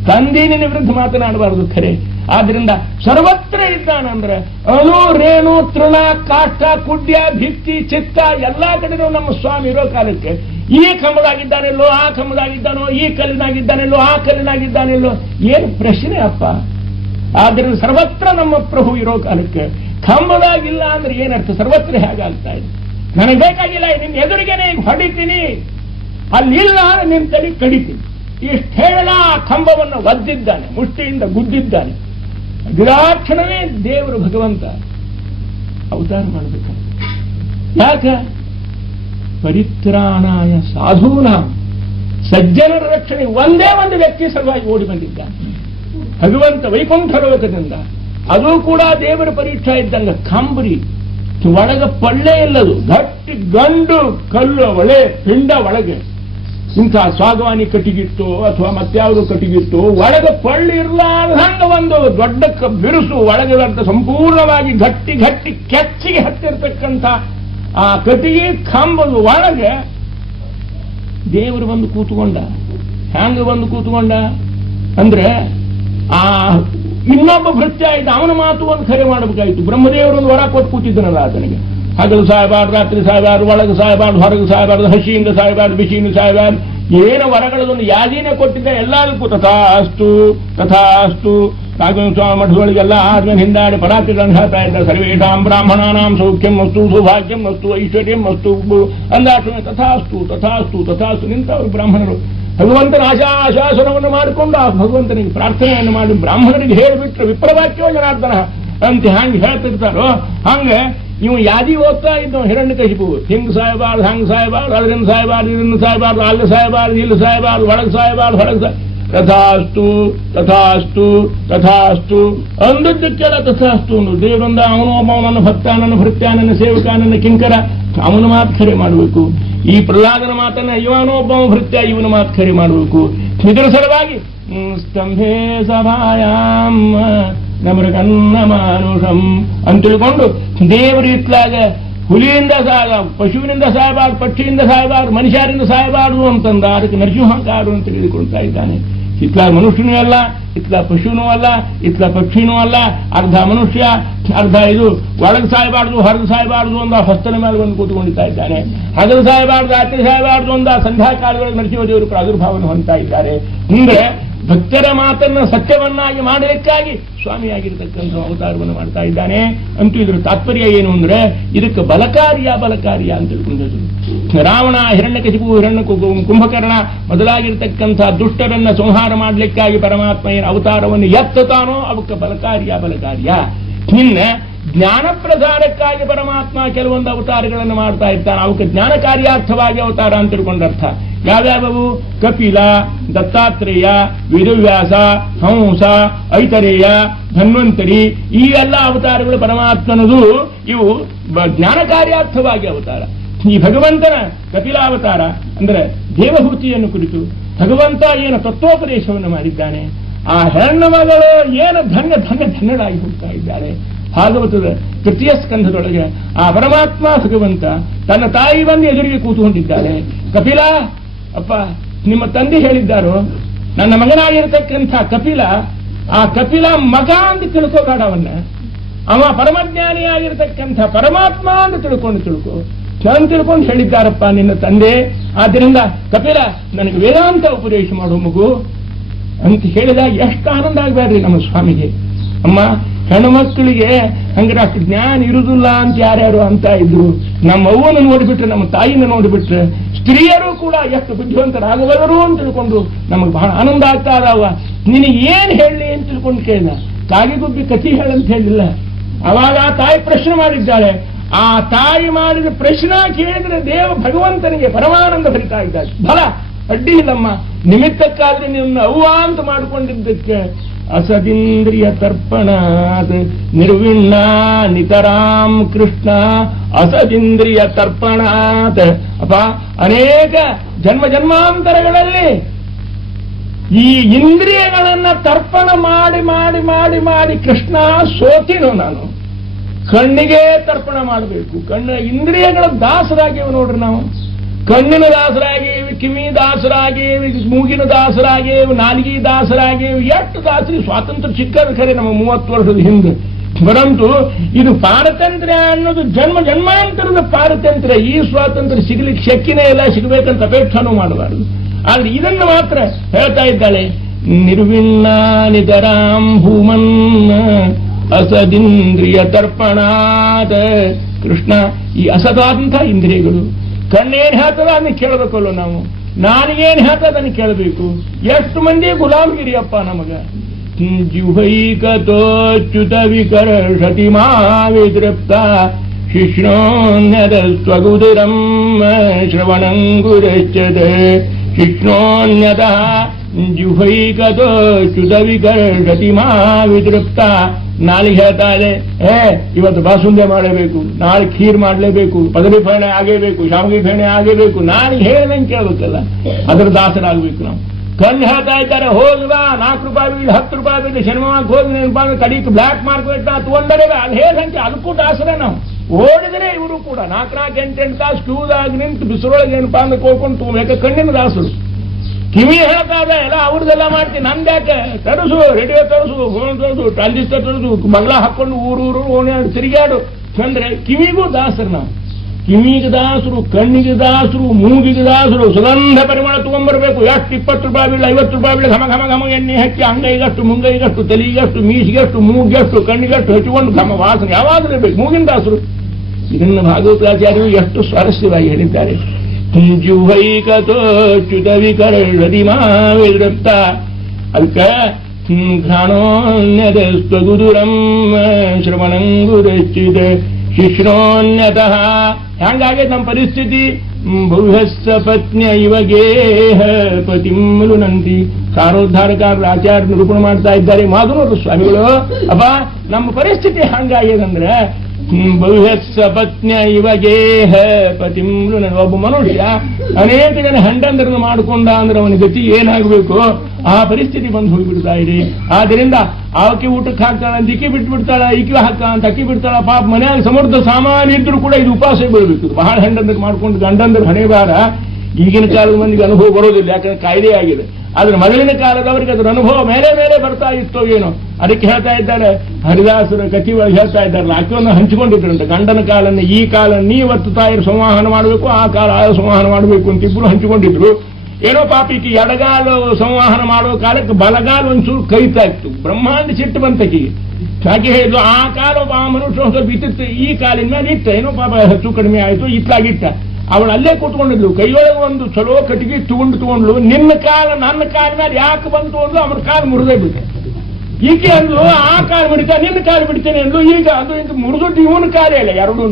ತಂದೀನಿನ ವಿರುದ್ಧ ಮಾತನಾಡಬಾರದು ಖರೆ. ಆದ್ರಿಂದ ಸರ್ವತ್ರ ಇದ್ದಾನಂದ್ರೆ ಅಣು ರೇಣು ತೃಣ ಕಾಷ್ಟ ಕುಡ್ಯ ಭಿತ್ತಿ ಚಿತ್ತ ಎಲ್ಲಾ ಕಡೆನೂ ನಮ್ಮ ಸ್ವಾಮಿ ಇರೋ ಕಾಲಕ್ಕೆ ಈ ಕಂಬದಾಗಿದ್ದಾನೆಲ್ಲೋ, ಆ ಕಂಬದಾಗಿದ್ದಾನೋ, ಈ ಕಲ್ಲಿನಾಗಿದ್ದಾನೆಲ್ಲೋ, ಆ ಕಲ್ಲಿನಾಗಿದ್ದಾನೆಲ್ಲೋ, ಏನು ಪ್ರಶ್ನೆ ಅಪ್ಪ? ಆದ್ರಿಂದ ಸರ್ವತ್ರ ನಮ್ಮ ಪ್ರಭು ಇರೋ ಕಾಲಕ್ಕೆ ಕಂಬದಾಗಿಲ್ಲ ಅಂದ್ರೆ ಏನರ್ಥ? ಸರ್ವತ್ರ ಹೇಗಾಗ್ತಾ ಇದೆ? ನನಗೆ ಬೇಕಾಗಿಲ್ಲ, ನಿನ್ನ ಎದುರಿಗೇನೆ ಈಗ ಹೊಡಿತೀನಿ, ಅಲ್ಲಿಲ್ಲ ನಿನ್ನ ತಲೆ ಕಡಿತೀನಿ. ಇಷ್ಟು ಹೇಳ ಕಂಬವನ್ನು ಒದ್ದಿದ್ದಾನೆ, ಮುಷ್ಟಿಯಿಂದ ಗುದ್ದಿದ್ದಾನೆ. ವಿರಾಕ್ಷಣವೇ ದೇವರು ಭಗವಂತ ಅವತಾರ ಮಾಡಬೇಕು. ಯಾಕ? ಪರಿತ್ರಾಣಾಯ ಸಾಧೂನ, ಸಜ್ಜನರ ರಕ್ಷಣೆ ಒಂದೇ ಒಂದು ವ್ಯಕ್ತಿ ಸಲುವಾಗಿ ಓಡಿ ಬಂದಿದ್ದಾನೆ ಭಗವಂತ ವೈಕುಂಠ ಲೋಕದಿಂದ. ಅದು ಕೂಡ ದೇವರ ಪರೀಕ್ಷಾ ಇದ್ದಂಗ. ಕಂಬರಿ ಒಳಗ ಪಳ್ಳೆ ಇಲ್ಲದು, ಗಟ್ಟಿ ಗಂಡು ಕಲ್ಲು ಒಳೆ ಪಿಂಡ ಒಳಗೆ ಇಂಥ ಸ್ವಾಗವಾನಿ ಕಟ್ಟಿಗಿತ್ತು ಅಥವಾ ಮತ್ಯಾವುದು ಕಟ್ಟಿಗಿತ್ತು, ಒಳಗೆ ಪಳ್ಳಿ ಇರ್ಲಾರ್ದಂಗ ಒಂದು ದೊಡ್ಡ ಬಿರುಸು ಒಳಗೆ ಸಂಪೂರ್ಣವಾಗಿ ಗಟ್ಟಿ ಗಟ್ಟಿ ಕೆಚ್ಚಿಗೆ ಹತ್ತಿರ್ತಕ್ಕಂಥ ಆ ಕಟ್ಟಿಗೆ ಕಂಬದ ಒಳಗೆ ದೇವರು ಬಂದು ಕೂತ್ಕೊಂಡ. ಹ್ಯಾಂಗ ಬಂದು ಕೂತ್ಕೊಂಡ ಅಂದ್ರೆ ಆ ಇನ್ನೊಬ್ಬ ಭೃತ್ಯ ಇದ್ದ, ಅವನ ಮಾತು ಒಂದು ಖರೆ ಮಾಡಬೇಕಾಯಿತು. ಬ್ರಹ್ಮದೇವರು ಒಂದು ವರ ಕೊಟ್ಟು ಕೂತಿದ್ದನಲ್ಲ ಆತನಿಗೆ. ಹಗಲು ಸಾಯಬಾರ್ದು, ರಾತ್ರಿ ಸಾಯಬಾರ್ದು, ಒಳಗೆ ಸಾಯಬಾರ್ದು, ಹೊರಗೆ ಸಾಯಬಾರ್ದು, ಹಸಿಯಿಂದ ಸಾಯಬಾರ್ದು, ಬಿಸಿಯಿಂದ ಸಾಯಬಾರ್ದು, ಏನು ವರಗಳದೊಂದು ಯಾದಿನೇ ಕೊಟ್ಟಿದ್ದ. ಎಲ್ಲದಕ್ಕೂ ತಥಾಸ್ತು ತಥಾಸ್ತು. ರಾಘವೇಂದ್ರ ಸ್ವಾಮಿ ಮಠದೊಳಗೆಲ್ಲ ಆದ್ಮೇಲೆ ಹಿಂದಾಡಿ ಪರಾಕ್ರಿಗಳನ್ನು ಹೇಳ್ತಾ ಇದ್ದ. ಸರ್ವೇಷಾಂ ಬ್ರಾಹ್ಮಣಾನಾಂ ಸೌಖ್ಯಂ ವಸ್ತು ಸೌಭಾಗ್ಯಂ ವಸ್ತು ಐಶ್ವರ್ಯಂ ವಸ್ತು ಅಂದಾಕ್ಷ ತಥಾಸ್ತು ತಥಾಸ್ತು ತಥಾಸ್ತು ನಿಂತವರು ಬ್ರಾಹ್ಮಣರು ಭಗವಂತನ ಆಶಾಸನವನ್ನು ಮಾಡಿಕೊಂಡು ಆ ಭಗವಂತನಿಗೆ ಪ್ರಾರ್ಥನೆಯನ್ನು ಮಾಡಿ ಬ್ರಾಹ್ಮಣರಿಗೆ ಹೇಳಿಬಿಟ್ರು ವಿಪ್ರವಾಕ್ಯೋ ಜನಾರ್ದನ ಅಂತ ಹಂಗೆ ಹೇಳ್ತಿರ್ತಾರೋ ಹಂಗೆ ನೀವು ಯಾದಿ ಓದ್ತಾ ಇದ್ದೋ ಹಿರಣ್ಯಕಶಿಪು. ಹಿಂಗ್ ಸಾಯಬಾರ್ದು, ಹಂಗ್ ಸಾಯಬಾರ್ದು, ಅದರಿಂದ ಸಾಯಬಾರ್ದು, ಇದರಿಂದ ಸಾಯಬಾರ್ದು, ಅಲ್ಲಿ ಸಾಯಬಾರ್ದು, ಇಲ್ಲಿ ಸಾಯಬಾರ್ದು, ಒಳಗೆ ಸಾಯಬಾರ್ದು, ಹೊರಗೆ ತಥಾಸ್ತು ತಥಾಸ್ತು ತಥಾಸ್ತು ಅಂದದ್ದಕ್ಕೆಲ್ಲ ತಥಾಸ್ತು ಅಂದ್ರು. ದೇವರಿಂದ ಅವನು ಒಬ್ಬ ನನ್ನ ಭಕ್ತ, ನನ್ನ ಭೃತ್ಯ, ನನ್ನ ಸೇವಕ, ನನ್ನ ಕಿಂಕರ, ಅವನ ಮಾತು ಖರೆ ಮಾಡಬೇಕು. ಈ ಪ್ರಹ್ಲಾದನ ಮಾತನ್ನ ಇವನೋ ಒಬ್ಬ ಭೃತ್ಯ, ಇವನ ಮಾತು ಖರೆ ಮಾಡಬೇಕು. ಇದರ ಸಲುವಾಗಿ ಸ್ತಂಭೆ ಸಭಾಯಾಮ್ ನಮೃಗನ್ನ ಮಾನುಷಂ ಅಂತ ತಿಳ್ಕೊಂಡು ದೇವರು ಇತ್ಲಾಗ ಹುಲಿಯಿಂದ ಪಶುವಿನಿಂದ ಸಾಯಬಾರ್ದು, ಪಕ್ಷಿಯಿಂದ ಸಾಯಬಾರ್ದು, ಮನುಷ್ಯರಿಂದ ಸಾಯಬಾರ್ದು ಅಂತಂದ. ಅದಕ್ಕೆ ನರಸಿಂಹಕಾರು ಅಂತ ತಿಳಿದುಕೊಳ್ತಾ ಇದ್ದಾನೆ. ಇತ್ಲ ಮನುಷ್ಯನೂ ಅಲ್ಲ, ಇತ್ಲ ಪಶುನೂ ಅಲ್ಲ, ಇತ್ಲ ಪಕ್ಷಿನೂ ಅಲ್ಲ, ಅರ್ಧ ಮನುಷ್ಯ ಅರ್ಧ ಇದು. ಒಳಗೆ ಸಾಯಬಾರ್ದು, ಹೊರಗೆ ಸಾಯಬಾರ್ದು ಅಂದ ಹೊಸ್ತನ ಮೇಲೆ ಬಂದು ಕೂತ್ಕೊಂಡಿರ್ತಾ ಇದ್ದಾನೆ. ಹಗಲು ಸಾಯಬಾರ್ದು, ರಾತ್ರಿ ಸಾಯಬಾರ್ದು ಅಂದ ಸಂಧ್ಯಾಕಾಲಗಳಲ್ಲಿ ನರಸಿಂಹ ದೇವರು ಪ್ರಾದುರ್ಭಾವವನ್ನು ಹೊಂದ್ತಾ ಇದ್ದಾರೆ. ಅಂದ್ರೆ ಭಕ್ತರ ಮಾತನ್ನ ಸತ್ಯವನ್ನಾಗಿ ಮಾಡಲಿಕ್ಕಾಗಿ ಸ್ವಾಮಿಯಾಗಿರ್ತಕ್ಕಂಥ ಅವತಾರವನ್ನು ಮಾಡ್ತಾ ಇದ್ದಾನೆ. ಅಂತೂ ಇದ್ರ ತಾತ್ಪರ್ಯ ಏನು ಅಂದ್ರೆ ಇದಕ್ಕೆ ಬಲಕಾರ್ಯ ಅಂತ ತಿಳ್ಕೊಂಡದ್ದು. ರಾವಣ, ಹಿರಣ್ಯಕಶಿಪು, ಕುಂಭಕರ್ಣ ಮೊದಲಾಗಿರ್ತಕ್ಕಂಥ ದುಷ್ಟರನ್ನ ಸಂಹಾರ ಮಾಡಲಿಕ್ಕಾಗಿ ಪರಮಾತ್ಮ ಏನು ಅವತಾರವನ್ನು ಎತ್ತುತ್ತಾನೋ ಅವಕ್ಕೆ ಬಲಕಾರ್ಯ. ನಿನ್ನ ಜ್ಞಾನ ಪ್ರಸಾರಕ್ಕಾಗಿ ಪರಮಾತ್ಮ ಕೆಲವೊಂದು ಅವತಾರಗಳನ್ನು ಮಾಡ್ತಾ ಇರ್ತಾನೆ. ಅವಕ್ಕೆ ಜ್ಞಾನ ಕಾರ್ಯಾರ್ಥವಾಗಿ ಅವತಾರ ಅಂತ ತಿಳ್ಕೊಂಡರ್ಥ. ಯಾವ್ಯಾವವು? ಕಪಿಲ, ದತ್ತಾತ್ರೇಯ, ವೇದವ್ಯಾಸ, ಹಂಸ, ಐತರೇಯ, ಧನ್ವಂತರಿ, ಈ ಎಲ್ಲ ಅವತಾರಗಳು ಪರಮಾತ್ಮನದು. ಇವು ಜ್ಞಾನ ಕಾರ್ಯಾರ್ಥವಾಗಿ ಅವತಾರ. ಈ ಭಗವಂತನ ಕಪಿಲಾವತಾರ ಅಂದ್ರೆ ದೇವಹೂತಿಯನ್ನು ಕುರಿತು ಭಗವಂತ ಏನು ತತ್ವೋಪದೇಶವನ್ನು ಮಾಡಿದ್ದಾನೆ. ಆ ಹೆಣ್ಣು ಮಗಳು ಏನು ಧನ್ಯಳಾಗಿ ಹೋಗ್ತಾ ಇದ್ದಾರೆ. ಭಾಗವತದ ತೃತೀಯ ಸ್ಕಂಧದೊಳಗೆ ಆ ಪರಮಾತ್ಮ ಭಗವಂತ ತನ್ನ ತಾಯಿ ಬಂದು ಎದುರಿಗೆ ಕೂತ್ಕೊಂಡಿದ್ದಾರೆ. ಕಪಿಲ, ಅಪ್ಪ ನಿಮ್ಮ ತಂದೆ ಹೇಳಿದ್ದಾರೋ ನನ್ನ ಮಗನಾಗಿರತಕ್ಕಂಥ ಕಪಿಲ, ಆ ಕಪಿಲ ಮಗ ಅಂತ ತಿಳ್ಕೋಬೇಡ, ಅವ ಪರಮಜ್ಞಾನಿಯಾಗಿರ್ತಕ್ಕಂಥ ಪರಮಾತ್ಮ ಅಂತ ತಿಳ್ಕೊ ನಾನು ತಿಳ್ಕೊಂಡು ಹೇಳಿದ್ದಾರಪ್ಪ ನಿನ್ನ ತಂದೆ. ಆದ್ದರಿಂದ ಕಪಿಲ ನನಗೆ ವೇದಾಂತ ಉಪದೇಶ ಮಾಡು ಮಗು ಅಂತ ಹೇಳಿದಾಗ ಎಷ್ಟು ಆನಂದ ಆಗಬೇಡ್ರಿ ನಮ್ಮ ಸ್ವಾಮಿಗೆ. ಅಮ್ಮ, ಹೆಣ್ಣು ಮಕ್ಕಳಿಗೆ ಹಂಗಾರೆ ಅಷ್ಟು ಜ್ಞಾನ ಇರುವುದಿಲ್ಲ ಅಂತ ಯಾರ್ಯಾರು ಅಂತ ಇದ್ರು. ನಮ್ಮ ಅವ್ವನ ನೋಡಿಬಿಟ್ರೆ, ನಮ್ಮ ತಾಯಿನ ನೋಡಿಬಿಟ್ರೆ ಸ್ತ್ರೀಯರು ಕೂಡ ಎಷ್ಟು ಬುದ್ಧಿವಂತರಾಗಬಲ್ಲರು ಅಂತ ತಿಳ್ಕೊಂಡು ನಮಗೆ ಬಹಳ ಆನಂದ ಆಗ್ತಾ ಇದಾವ. ನಿನಗೆ ಏನ್ ಹೇಳಲಿ ಅಂತ ತಿಳ್ಕೊಂಡು ಕೇಳಿದ. ಕಾಗಿಗುಬ್ಬಿ ಕಥೆ ಹೇಳಂತ ಹೇಳಿಲ್ಲ. ಅವಾಗ ಆ ತಾಯಿ ಪ್ರಶ್ನೆ ಮಾಡಿದ್ದಾಳೆ. ಆ ತಾಯಿ ಮಾಡಿದ ಪ್ರಶ್ನೆ ಕೇಳಿದ್ರೆ ದೇವ ಭಗವಂತನಿಗೆ ಪರಮಾನಂದ ಭರಿತಾ ಇದ್ದಾಳೆ. ಬಲ ಅಡ್ಡಿ ಇಲ್ಲಮ್ಮ, ನಿಮಿತ್ತಕ್ಕಾದ್ರೆ ನಿನ್ನ ಅವ್ವ ಅಂತ ಮಾಡಿಕೊಂಡಿದ್ದಕ್ಕೆ ಅಸದಿಂದ್ರಿಯ ತರ್ಪಣಾತ್ ನಿರ್ವಿಣ್ಣ ನಿತರಾಂ ಕೃಷ್ಣ ಅಸದಿಂದ್ರಿಯ ತರ್ಪಣಾತ್. ಅಪ್ಪ, ಅನೇಕ ಜನ್ಮಾಂತರಗಳಲ್ಲಿ ಈ ಇಂದ್ರಿಯಗಳನ್ನ ತರ್ಪಣ ಮಾಡಿ ಮಾಡಿ ಮಾಡಿ ಮಾಡಿ ಕೃಷ್ಣ ಸೋತಿನೋ ನಾನು. ಕಣ್ಣಿಗೆ ತರ್ಪಣ ಮಾಡಬೇಕು. ಇಂದ್ರಿಯಗಳ ದಾಸರಾಗಿವೆ ನೋಡ್ರಿ ನಾವು. ಕಣ್ಣಿನ ದಾಸರಾಗೇವಿ, ಕಿವಿ ದಾಸರಾಗೇವಿ, ಮೂಗಿನ ದಾಸರಾಗೇವಿ, ನಾಲಿಗೆ ದಾಸರಾಗೇವಿ. ಎಷ್ಟು ದಾಸರಿ ಸ್ವಾತಂತ್ರ್ಯ ಸಿಕ್ಕದ ಖರೆ ನಮ್ಮ 30 ವರ್ಷದ ಹಿಂದೆ. ಬರಂತೂ ಇದು ಪಾರತಂತ್ರ್ಯ ಅನ್ನೋದು ಜನ್ಮಾಂತರದ ಪಾರತಂತ್ರ್ಯ. ಈ ಸ್ವಾತಂತ್ರ್ಯ ಸಿಗ್ಲಿಕ್ಕೆ ಶಕ್ಕಿನೇ ಇಲ್ಲ, ಸಿಗಬೇಕಂತ ಅಪೇಕ್ಷಾನೂ ಮಾಡಬಾರದು. ಆದ್ರೆ ಇದನ್ನು ಮಾತ್ರ ಹೇಳ್ತಾ ಇದ್ದಾಳೆ. ನಿರ್ವಿಣ್ಣ ನಿತರಾಂ ಭೂಮನ್ ಅಸದಿಂದ್ರಿಯ ತರ್ಪಣಾತ್ ಕೃಷ್ಣ. ಈ ಅಸದಾದಂತಹ ಇಂದ್ರಿಯಗಳು ಕಣ್ಣೇನ್ ಹೇಳ್ತದ ಅದನ್ನ ಕೇಳಬೇಕಲ್ಲ ನಾವು. ನಾನೇನ್ ಹೇಳ್ತದ ಅದನ್ನು ಕೇಳಬೇಕು. ಎಷ್ಟು ಮಂದಿ ಗುಲಾಮಗಿರಿಯಪ್ಪ ನಮಗ. ಜಿಹ್ವೈಕತೋಚ್ಯುತ ವಿಕರ್ಷತಿ ಮಾವಿದೃಪ್ತ ಶಿಷ್ಣೋನ್ಯದ ಸ್ವಗುದಿರಂ ಶ್ರವಣಂಗುರಶ್ಚದ ಶಿಷ್ಣೋನ್ಯತಃ ಜಿಹ್ವೈಕತೋಚ್ಯುತ ವಿಕರ್ಷತಿ ಮಾವಿದೃಪ್ತ. ನಾಳೆಗೆ ಹೇಳ್ತಾ ಇದೆ, ಇವತ್ತು ಬಾಸುಂದೆ ಮಾಡಲೇಬೇಕು, ನಾಳೆ ಖೀರ್ ಮಾಡಲೇಬೇಕು, ಪದವಿ ಫೇಣೆ ಆಗೇಬೇಕು, ಶಾವಿಗೆ ಫೇಣೆ ಆಗೇಬೇಕು. ನಾಳೆ ಹೇಳ್ದಂಗೆ ಕೇಳಬೇಕಲ್ಲ, ಅದರ ದಾಸರಾಗಬೇಕು ನಾವು. ಕಣ್ಣು ಹೇಳ್ತಾ ಇದ್ದಾರೆ, ಹೋಗುವ 4 ರೂಪಾಯಿ ಬಿಡಿ, 10 ರೂಪಾಯಿ ಬಿಡಿ, ಶನಿವಾರಕ್ಕೆ ಹೋಗಿ ನೆನಪಾಗ ಕಡಿಗೆ ಬ್ಲ್ಯಾಕ್ ಮಾರ್ಕೆಟ್ ತಗೊಂಡರೆ ಅದು ಹೇಳ್ದಂಗೆ ಅದಕ್ಕೂ ದಾಸರೇ ನಾವು. ಓಡಿದರೆ ಇವರು ಕೂಡ 4 8 ತಾಸು ಕ್ಯೂದಾಗಿ ನಿಂತು ಬಿಸಿರೊಳಗೆ ಏನಪ್ಪಾ ಅಂದ್ರೆ ಕೋಡ್ಕೊಂಡು ತಗೋಬೇಕು. ಕಣ್ಣಿನ ದಾಸರು. ಕಿವಿ ಹೇಳ್ತಾ ಇದೆ, ಎಲ್ಲ ಅವ್ರದ್ದೆಲ್ಲ ಮಾಡ್ತೀನಿ, ನಂದ್ಯಾಕೆ ತರಿಸು, ರೇಡಿಯೋ ತರಿಸು, ಫೋನ್ ತರಿಸು, ಟ್ರಾನ್ಸಿಸ್ಟರ್ ತರಿಸು, ಬಂಗ್ಲ ಹಾಕೊಂಡು ಊರೂರು ಓಣಾಡು ತಿರುಗಾಡು ಅಂದ್ರೆ ಕಿವಿಗೂ ದಾಸರು ನಾವು. ಕಿವಿಗೆ ದಾಸರು, ಕಣ್ಣಿಗೆ ದಾಸರು, ಮೂಗಿಗೆ ದಾಸರು. ಸುಗಂಧ ಪರಿಮಳ ತಗೊಂಡ್ಬರ್ಬೇಕು. ಎಷ್ಟು 20 ರೂಪಾಯಿ ಬೀಳ, 50 ರೂಪಾಯಿ ಬೀಳ, ಘಮ ಘಮ ಘಮ ಎಣ್ಣೆ ಹಚ್ಚಿ ಅಂಗೈಗಷ್ಟು, ಮುಂಗೈಗಷ್ಟು, ತಲೆಗಷ್ಟು, ಮೀಸಿಗಷ್ಟು, ಮೂಗಿಗಷ್ಟು, ಕಣ್ಣಿಗಷ್ಟು ಹಚ್ಚಿಕೊಂಡು ಘಮ ವಾಸನೆ ಯಾವಾಗಲೂ ಇರಬೇಕು. ಮೂಗಿನ ದಾಸರು. ಇದನ್ನು ಭಾಗವತಾಚಾರ್ಯರು ಎಷ್ಟು ಸ್ವಾರಸ್ಯವಾಗಿ ಹೇಳಿದ್ದಾರೆ. ಜಿಹ್ವೈಕತೋಚ್ಯುತ ವಿಕರ್ಷತಿ ಮಾವಿದೃಪ್ತ. ಅದಕ್ಕೆ ಘ್ರಾಣೋನ್ಯದ ಸ್ವಗುದುರಂ ಶ್ರವಣಂಗುರಶ್ಚಿದ ಶಿಷ್ಣೋನ್ಯತಃ. ಹೆಂಗಾಗೈತೆ ನಮ್ಮ ಪರಿಸ್ಥಿತಿ? ಭುವಸ್ಸ ಪತ್ನ್ಯ ಇವ ಗೇಹ ಪತಿಂಬಲುನಂತಿ. ಸಾರೋದ್ಧಾರಕಾರರು ಆಚಾರ್ಯ ನಿರೂಪಣೆ ಮಾಡ್ತಾ ಇದ್ದಾರೆ. ಮಾಧುನವರು ಸ್ವಾಮಿಗಳು, ಅಪ್ಪ ನಮ್ಮ ಪರಿಸ್ಥಿತಿ ಹಂಗಾಗ್ಯದಂದ್ರೆ ಭುವಸ್ಸ ಪತ್ನ್ಯ ಇವ ಗೇಹ ಪತಿಂಬಲುನ. ಒಬ್ಬ ಮನುಷ್ಯ ಅನೇಕ ಜನ ಹೆಂಡಂದ್ರನ್ನು ಮಾಡಿಕೊಂಡ ಅಂದ್ರೆ ಅವನ ಗತಿ ಏನಾಗಬೇಕು? ಆ ಪರಿಸ್ಥಿತಿ ಬಂದು ಹೋಗಿಬಿಡ್ತಾ ಇದೆ. ಆದ್ದರಿಂದ ಆಕೆ ಊಟಕ್ಕೆ ಹಾಕ್ತಾಳ ಅಂತ ಇಕ್ಕಿ ಬಿಟ್ಬಿಡ್ತಾಳ, ಇಕ್ಕಿ ಹಾಕ ಅಂತ ಅಕ್ಕಿ ಬಿಡ್ತಾಳ. ಪಾಪ ಮನೆಯಾಗ ಸಮರ್ಥ ಸಾಮಾನ್ಯ ಇದ್ರು ಕೂಡ ಇದು ಉಪವಾಸ ಬೀಳಬೇಕು. ಬಹಳ ಹೆಂಡಂದ್ರ ಮಾಡ್ಕೊಂಡು ಗಂಡಂದ್ರ ಹಣೆಬಾರ ಈಗಿನ ಕಾಲದ ಮಂದಿಗೆ ಅನುಭವ ಬರೋದಿಲ್ಲ, ಯಾಕಂದ್ರೆ ಕಾಯ್ದೆ ಆಗಿದೆ. ಆದ್ರೆ ಮೊದಲಿನ ಕಾಲದವರಿಗೆ ಅದರ ಅನುಭವ ಮೇಲೆ ಮೇಲೆ ಬರ್ತಾ ಇತ್ತೋ ಏನೋ. ಅದಕ್ಕೆ ಹೇಳ್ತಾ ಇದ್ದಾರೆ ಹರಿದಾಸರ ಕಥೆ ಒಳಗೆ ಹೇಳ್ತಾ ಇದ್ದಾರಲ್ಲ, ಆಕೆಯನ್ನು ಹಂಚಿಕೊಂಡಿದ್ರಂತೆ. ಗಂಡನ ಕಾಲನ್ನ ಈ ಕಾಲ ನೀವತ್ತು ತಾಯಿರು ಸಂವಹನ ಮಾಡಬೇಕು, ಆ ಕಾಲ ಆ ಸಂವಹನ ಮಾಡಬೇಕು ಅಂತ ಇಬ್ರು ಹಂಚಿಕೊಂಡಿದ್ರು. ಏನೋ ಪಾಪಿಗೆ ಎಡಗಾಲು ಸಂವಹನ ಮಾಡೋ ಕಾಲಕ್ಕೆ ಬಲಗಾಲು ಒಂಚೂರು ಕೈತಾ ಇತ್ತು. ಬ್ರಹ್ಮಾಂಡ ಸಿಟ್ಟು ಬಂತಕಿಗೆ. ಯಾಕೆ ಹೇಳಿದ್ರು, ಆ ಕಾಲ ಆ ಮನುಷ್ಯ ಸ್ವಲ್ಪ ಇತ್ತಿತ್ತು, ಈ ಕಾಲಿನ ಮೇಲೆ ಇತ್ತ, ಏನೋ ಪಾಪ ಹೆಚ್ಚು ಕಡಿಮೆ ಆಯಿತು, ಇತ್ತಾಗಿಟ್ಟ. ಅವಳು ಅಲ್ಲೇ ಕೂತ್ಕೊಂಡಿದ್ಲು, ಕೈಯೊಳಗೆ ಒಂದು ಚಲೋ ಕಟ್ಟಿಗೆ ತಗೊಂಡ್ಲು. ನಿನ್ನ ಕಾಲ ನನ್ನ ಕಾಲ ಮೇಲೆ ಯಾಕೆ ಬಂತು ಅಂದ್ಲು, ಅವನ ಕಾಲು ಮುರಿದೇ ಬಿಟ್ಟೆ. ಈಕೆ ಅಂದ್ಲು, ಆ ಕಾಲು ಬಿಡ್ತಾ ನಿನ್ನ ಕಾಲು ಬಿಡ್ತೇನೆ ಅಂದ್ಲು. ಈಗ ಅದು ಇಂತ ಮುರಿದೊಟ್ಟು ಇವನ ಕಾಲೇ ಇಲ್ಲ ಎರಡೂ.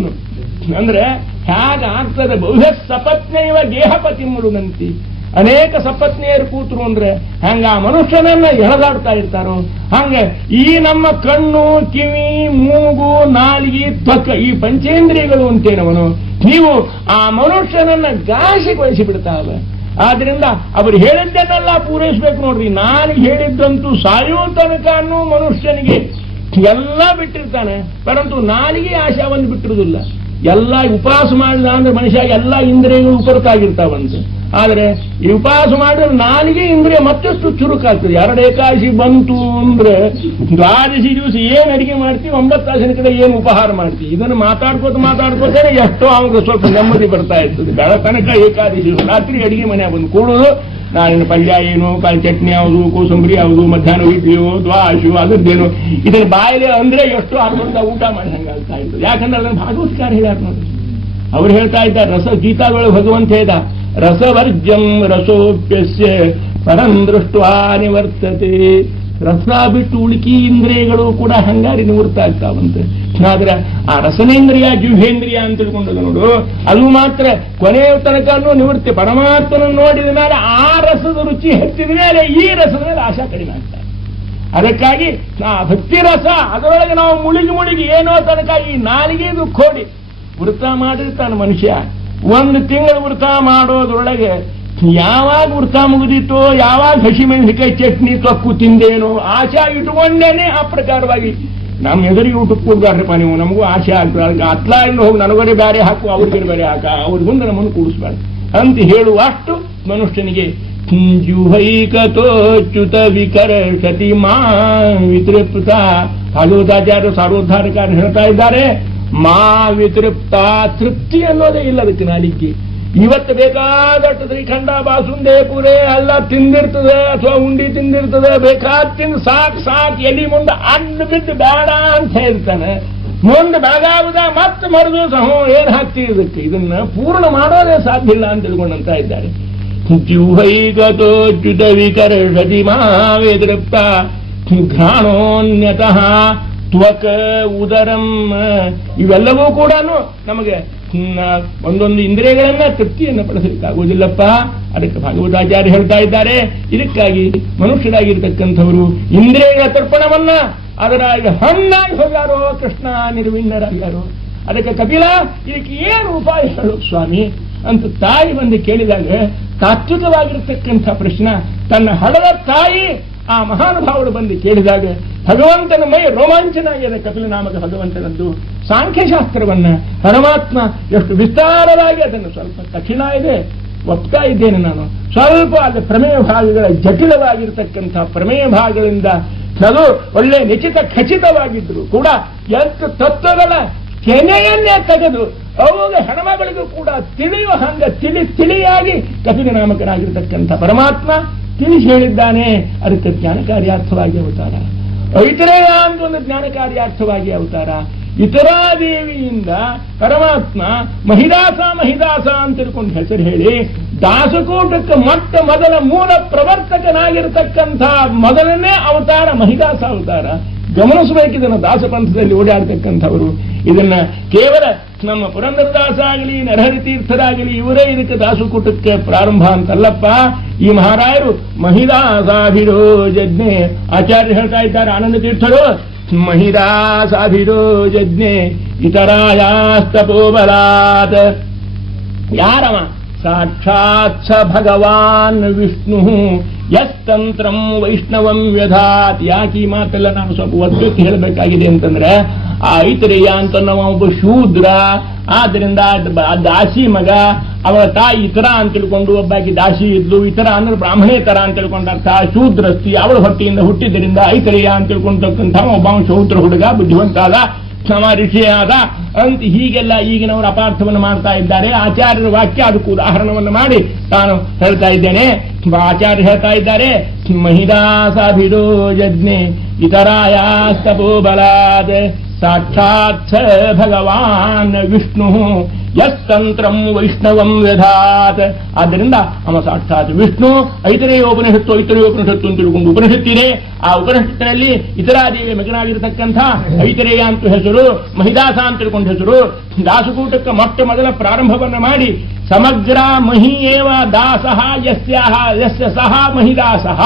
ಅಂದ್ರೆ ಹೇಗೆ ಆಗ್ತದೆ? ಬಹುಶ ಸಪತ್ನೈವ ಗೇಹಪತಿ ಮುರುದಂತಿ. ಅನೇಕ ಸಪತ್ನಿಯರು ಕೂತರು ಅಂದ್ರೆ ಹಂಗ ಆ ಮನುಷ್ಯನನ್ನ ಎಳೆದಾಡ್ತಾ ಇರ್ತಾರೋ ಹಂಗ ಈ ನಮ್ಮ ಕಣ್ಣು, ಕಿವಿ, ಮೂಗು, ನಾಲಿಗೆ, ತ್ವಕ್ ಈ ಪಂಚೇಂದ್ರಿಯಗಳು ಅಂತೇನವನು ನೀವು ಆ ಮನುಷ್ಯನನ್ನ ಘಾಸಿಗೊಳಿಸಿ ಬಿಡ್ತಾವ. ಆದ್ರಿಂದ ಅವರು ಹೇಳಿದ್ದನ್ನೆಲ್ಲ ಪೂರೈಸಬೇಕು ನೋಡ್ರಿ. ನಾನು ಹೇಳಿದ್ದಂತೂ ಸಾಯೋ ತನಕನೂ ಮನುಷ್ಯನಿಗೆ ಎಲ್ಲ ಬಿಟ್ಟಿರ್ತಾನೆ, ಪರಂತು ನಾಲಿಗೆ ಆಶಾವನ್ನು ಬಿಟ್ಟಿರುವುದಿಲ್ಲ. ಎಲ್ಲ ಉಪವಾಸ ಮಾಡಿದ ಅಂದ್ರೆ ಮನುಷ್ಯ ಎಲ್ಲ ಇಂದ್ರಿಯಗಳು ಉಪರತಾಗಿರ್ತಾವಂತೆ. ಆದರೆ ಈ ಉಪವಾಸ ಮಾಡಿದ್ರೆ ನಾಲಿಗೆ ಇಂದ್ರಿಯ ಮತ್ತಷ್ಟು ಚುರುಕಾಗ್ತದೆ. 2 ಏಕಾದಶಿ ಬಂತು ಅಂದ್ರೆ ದ್ವಾದಶಿ ದಿವಸ ಏನ್ ಅಡಿಗೆ ಮಾಡ್ತೀವಿ, 9 ತಾಸಿನ ಕಡೆ ಏನು ಉಪಹಾರ ಮಾಡ್ತೀವಿ. ಇದನ್ನು ಮಾತಾಡ್ಕೋತಾನೆ ಎಷ್ಟೋ ಅವ್ರಿಗೆ ಸ್ವಲ್ಪ ನೆಮ್ಮದಿ ಬರ್ತಾ ಇರ್ತದೆ. ಬೆಳತನಕ ಏಕಾದಶಿ, ರಾತ್ರಿ ಅಡಿಗೆ ಮನೆ ಬಂದು ಕೂಡುದು, ನಾಳಿನ ಪಲ್ಯ ಏನು, ಕಾಳು ಚಟ್ನಿ ಯಾವುದು, ಕೋಸಂಬರಿ ಯಾವುದು, ಮಧ್ಯಾಹ್ನ ಇಡ್ಲಿಯೋ ದ್ವಾಶು ಅದರದ್ದೇನು, ಇದನ್ನ ಬಾಯಿಲೆ ಅಂದ್ರೆ ಎಷ್ಟು ಅರ್ಧ ಊಟ ಮಾಡಿ ಹಂಗಾಗ್ತಾ ಇತ್ತು. ಯಾಕಂದ್ರೆ ಅದನ್ನು ಭಾಗವತ್ಕಾರ ಹೇಳ್ಯಾರ ನೋಡಿ. ಅವ್ರು ಹೇಳ್ತಾ ಇದ್ದಾರೆ, ರಸ ಗೀತಾದೊಳಗೆ ಭಗವಂತ ಹೇಳ್ದ, ರಸವರ್ಜಂ ರಸೋಪ್ಯಸ್ಯ ಪರಂ ದೃಷ್ಟ್ವಾ ನಿವರ್ತತೆ. ರಸ ಬಿಟ್ಟು ಉಳುಕಿ ಇಂದ್ರಿಯಗಳು ಕೂಡ ಹಂಗಾರಿ ನಿವೃತ್ತ ಆಗ್ತಾವಂತೆ. ಆದ್ರೆ ಆ ರಸನೇಂದ್ರಿಯ ಜಿಹ್ವೇಂದ್ರಿಯ ಅಂತ ತಿಳ್ಕೊಂಡದ ನೋಡು, ಅದು ಮಾತ್ರ ಕೊನೆಯ ತನಕನೂ ನಿವೃತ್ತಿ. ಪರಮಾತ್ಮನನ್ನು ನೋಡಿದ ಮೇಲೆ ಆ ರಸದ ರುಚಿ ಹೆಚ್ಚಿದ ಮೇಲೆ ಈ ರಸದ ಮೇಲೆ ಆಶಾ ಕಡಿಮೆ ಆಗ್ತಾರೆ. ಅದಕ್ಕಾಗಿ ಆ ಭಕ್ತಿ ರಸ ಅದರೊಳಗೆ ನಾವು ಮುಳುಗಿ ಏನೋ ತನಕ ಈ ನಾಲಿಗೆದು ಕೋಡಿ ವೃತ್ತ ಮಾಡಿರ್ತಾನೆ ಮನುಷ್ಯ. 1 ತಿಂಗಳು ವೃತ್ತ ಮಾಡೋದ್ರೊಳಗೆ ಯಾವಾಗ ವೃತ್ತ ಮುಗಿದಿತ್ತೋ, ಯಾವಾಗ ಹಸಿಮೆಣಸಿಕಾಯಿ ಚಟ್ನಿ ತೊಕ್ಕು ತಿಂದೇನೋ ಆಶಾ ಇಟ್ಕೊಂಡೇನೆ ಆ ಪ್ರಕಾರವಾಗಿ ನಮ್ಮ ಎದುರಿಗೆ ಊಟಕ್ಕೆ ಕೂಡ್ಬಾರ್ದಪ್ಪ ನೀವು, ನಮಗೂ ಆಶೆ ಆಗ್ತದೆ. ಅತ್ಲಾಯಿಂದ ಹೋಗಿ ನನಗರೆ ಬೇರೆ ಹಾಕು, ಅವ್ರಿಗೆ ಬೇರೆ ಹಾಕ, ಅವ್ರ ಮುಂದೆ ನಮ್ಮನ್ನು ಕೂಡಿಸ್ಬಾರ್ದು ಅಂತ ಹೇಳುವಷ್ಟು ಮನುಷ್ಯನಿಗೆ ಜುಹೈಕತೋಚ್ಯುತ ವಿಕರ್ಷತಿ ಮಾ ವಿತೃಪ್ತ. ಭಾಗವತಾಚಾರ್ಯ ಸಾರೋದ್ಧಾರಕಾರ ಹೇಳ್ತಾ ಇದ್ದಾರೆ, ಮಾ ವಿತೃಪ್ತ, ತೃಪ್ತಿ ಅನ್ನೋದೇ ಇಲ್ಲ ಅದಕ್ಕೆ ನಾಲಿಗೆ. ಇವತ್ತು ಬೇಕಾದಷ್ಟು ಶ್ರೀಖಂಡ, ಬಾಸುಂಡೆ, ಪೂರೆ ಎಲ್ಲ ತಿಂದಿರ್ತದೆ, ಅಥವಾ ಉಂಡಿ ತಿಂದಿರ್ತದೆ, ಬೇಕಾದ ತಿಂದು ಸಾಕು ಎಲ್ಲಿ ಮುಂದೆ ಅಡ್ಡು ಬಿದ್ದು ಬೇಡ ಅಂತ ಹೇಳ್ತಾನೆ. ಮುಂದೆ ಬೆಳಗಾವುದ ಮತ್ತೆ ಮರುದು ಸಹ ಏನ್ ಹಾಕ್ತೀವಿ ಇದಕ್ಕೆ, ಇದನ್ನ ಪೂರ್ಣ ಮಾಡೋದೇ ಸಾಧ್ಯ ಇಲ್ಲ ಅಂತ ತಿಳ್ಕೊಂಡಂತ ಇದ್ದಾರೆ. ಜಿಹ್ವೈಗತೋಚ್ಯುತ ವಿಕರ್ಷತಿ ಮಾ ವಿತೃಪ್ತ ಘ್ರಾಣೋನ್ಯತಃ ತ್ವಕ್ ಉದರಂ. ಇವೆಲ್ಲವೂ ಕೂಡ ನಮಗೆ ಒಂದೊಂದು ಇಂದ್ರಿಯಗಳನ್ನ ತೃಪ್ತಿಯನ್ನು ಪಡಿಸಲಿಕ್ಕಾಗುವುದಿಲ್ಲಪ್ಪ. ಅದಕ್ಕೆ ಭಾಗವತಾಚಾರ್ಯ ಹೇಳ್ತಾ ಇದ್ದಾರೆ, ಇದಕ್ಕಾಗಿ ಮನುಷ್ಯರಾಗಿರ್ತಕ್ಕಂಥವರು ಇಂದ್ರಿಯಗಳ ತರ್ಪಣವನ್ನ ಅದರಾಗಿ ಹಣ್ಣಾಗಿ ಹೋಗ್ಯಾರೋ, ಕೃಷ್ಣ ನಿರ್ವಿಣ್ಣರಾಗ್ಯಾರೋ. ಅದಕ್ಕೆ ಕಪಿಲ ಇದಕ್ಕೆ ಏನು ಉಪಾಯ ಹೇಳು ಸ್ವಾಮಿ ಅಂತ ತಾಯಿ ಬಂದು ಕೇಳಿದಾಗ ತಾತ್ವಿಕವಾಗಿರ್ತಕ್ಕಂಥ ಪ್ರಶ್ನೆ ತನ್ನ ಹಡದ ತಾಯಿ ಆ ಮಹಾನುಭಾವರು ಬಂದು ಕೇಳಿದಾಗ ಭಗವಂತನ ಮೈ ರೋಮಾಂಚನ ಆಗಿದೆ. ಕಪಿಲ ನಾಮಕ ಭಗವಂತನದ್ದು ಸಾಂಖ್ಯಶಾಸ್ತ್ರವನ್ನ ಪರಮಾತ್ಮ ಎಷ್ಟು ವಿಸ್ತಾರವಾಗಿ, ಅದನ್ನು ಸ್ವಲ್ಪ ಕಠಿಣ ಇದೆ ಒಪ್ತಾ ಇದ್ದೇನೆ ನಾನು, ಸ್ವಲ್ಪ ಅಲ್ಲಿ ಪ್ರಮೇಯ ಭಾಗಗಳ ಜಟಿಲವಾಗಿರ್ತಕ್ಕಂಥ ಪ್ರಮೇಯ ಭಾಗಗಳಿಂದ ಅದು ಒಳ್ಳೆ ನಿಶ್ಚಿತ ಖಚಿತವಾಗಿದ್ರು ಕೂಡ ಎಷ್ಟು ತತ್ವಗಳ ಕೆನೆಯನ್ನೇ ತೆಗೆದು ಅವಾಗ ಹೆಣ್ಮಗಳಿಗೂ ಕೂಡ ತಿಳಿಯುವ ಹಂಗ ತಿಳಿಯಾಗಿ ಕಪಿಲ ನಾಮಕನಾಗಿರ್ತಕ್ಕಂಥ ಪರಮಾತ್ಮ ತಿಳಿಸಿ ಹೇಳಿದ್ದಾನೆ. ಅದಕ್ಕೆ ಜ್ಞಾನಕಾರ್ಯಾರ್ಥವಾಗಿ ಅವತಾರ. ಐತರೇಯ ಅಂತ ಒಂದು ಜ್ಞಾನಕಾರ್ಯಾರ್ಥವಾಗಿ ಅವತಾರ. ಇತರಾದೇವಿಯಿಂದ ಪರಮಾತ್ಮ ಮಹಿದಾಸ ಅಂತ ತಿಳ್ಕೊಂಡು ಹೆಸರು ಹೇಳಿ ದಾಸಕೂಟಕ್ಕೆ ಮೊದಲ ಮೂಲ ಪ್ರವರ್ತಕನಾಗಿರ್ತಕ್ಕಂಥ ಮೊದಲನೇ ಅವತಾರ ಮಹಿದಾಸ ಅವತಾರ. ಗಮನಿಸಬೇಕಿದನ್ನು ದಾಸಪಂಥದಲ್ಲಿ ಓಡಾಡ್ತಕ್ಕಂಥವರು. ಇದನ್ನ ಕೇವಲ ನಮ್ಮ ಪುರಂದರದಾಸ ಆಗಲಿ, ನರಹರಿ ತೀರ್ಥರಾಗಲಿ ಇವರೇ ಇದಕ್ಕೆ ದಾಸಕೂಟಕ್ಕೆ ಪ್ರಾರಂಭ ಅಂತಲ್ಲಪ್ಪ. ಈ ಮಹಾರಾಯರು ಮಹಿದಾಸಾಭಿರೋಜಜ್ಞೆ ಆಚಾರ್ಯ ಹೇಳ್ತಾ ಇದ್ದಾರೆ, ಆನಂದ ತೀರ್ಥರು ಮಹಿದಾಸಾಭಿರೋಜಜ್ಞೆ ಇತರಾಯಾಸ್ತಪೋಬಲಾತ್. ಯಾರವ? ಸಾಕ್ಷಾತ್ ಭಗವಾನ್ ವಿಷ್ಣು ಯಸ್ತಂತ್ರಂ ವೈಷ್ಣವಂ ವ್ಯಧಾತ್. ಯಾಕೆ ಈ ಮಾತೆಲ್ಲ ನಾನು ಸ್ವಲ್ಪ ಒತ್ತಕ್ಕೆ ಹೇಳಬೇಕಾಗಿದೆ ಅಂತಂದ್ರೆ, ಆ ಐತರೇಯ ಅಂತ ನಾವು ಒಬ್ಬ ಶೂದ್ರ, ಆದ್ರಿಂದ ದಾಸಿ ಮಗ, ಅವಳ ತಾಯಿ ಇತರ ಅಂತ ತಿಳ್ಕೊಂಡು ಒಬ್ಬಾಕಿ ದಾಸಿ ಇದ್ಲು, ಇತರ ಅಂದ್ರೆ ಬ್ರಾಹ್ಮಣೇತರ ಅಂತ ತಿಳ್ಕೊಂಡ ಅರ್ಥ. ಶೂದ್ರಸ್ತಿ ಅವಳ ಹೊಟ್ಟೆಯಿಂದ ಹುಟ್ಟಿದ್ದರಿಂದ ಐತರೇಯ ಅಂತ ತಿಳ್ಕೊಂಡಕ್ಕಂಥ ಒಬ್ಬ ಶೂದ್ರ ಹುಡುಗ ಬುದ್ಧಿವಂತಾದ ಋಷಿಯಾದ ಅಂತ ಹೀಗೆಲ್ಲ ಈಗಿನವರು ಅಪಾರ್ಥವನ್ನು ಮಾಡ್ತಾ ಇದ್ದಾರೆ. ಆಚಾರ್ಯರ ವಾಕ್ಯ ಅದಕ್ಕೂ ಉದಾಹರಣವನ್ನು ಮಾಡಿ ತಾನು ಹೇಳ್ತಾ ಇದ್ದೇನೆ. ಆಚಾರ್ಯ ಹೇಳ್ತಾ ಇದ್ದಾರೆ, ಮಹಿದಾಸಾಭಿಡೋ ಯಜ್ಞೆ ಇತರಾಯಾಸ್ತಪೋ ಬಲಾತ್ ಸಾಕ್ಷಾತ್ ಭಗವಾನ್ ವಿಷ್ಣು ಯಸ್ತಂತ್ರಂ ವೈಷ್ಣವಂ ವ್ಯಧಾತ್. ಆದ್ದರಿಂದ ಅವ ಸಾಕ್ಷಾತ್ ವಿಷ್ಣು. ಐತರೇಯ ಉಪನಿಷತ್ತು ಅಂತ ತಿಳ್ಕೊಂಡು ಉಪನಿಷತ್ತಿದೆ. ಆ ಉಪನಿಷತ್ತಿನಲ್ಲಿ ಇತರಾದೇವಿ ಮಗನಾಗಿರತಕ್ಕಂಥ ಐತರೇಯ ಅಂತ ಹೆಸರು, ಮಹಿದಾಸ ಅಂತ ತಿಳ್ಕೊಂಡು ಹೆಸರು. ದಾಸಕೂಟಕ್ಕೆ ಮೊಟ್ಟ ಮೊದಲ ಪ್ರಾರಂಭವನ್ನು ಮಾಡಿ ಸಮಗ್ರ ಮಹಿಯೇವ ದಾಸಃ ಯಸ್ಯ ಸಹ ಮಹಿದಾಸಃ.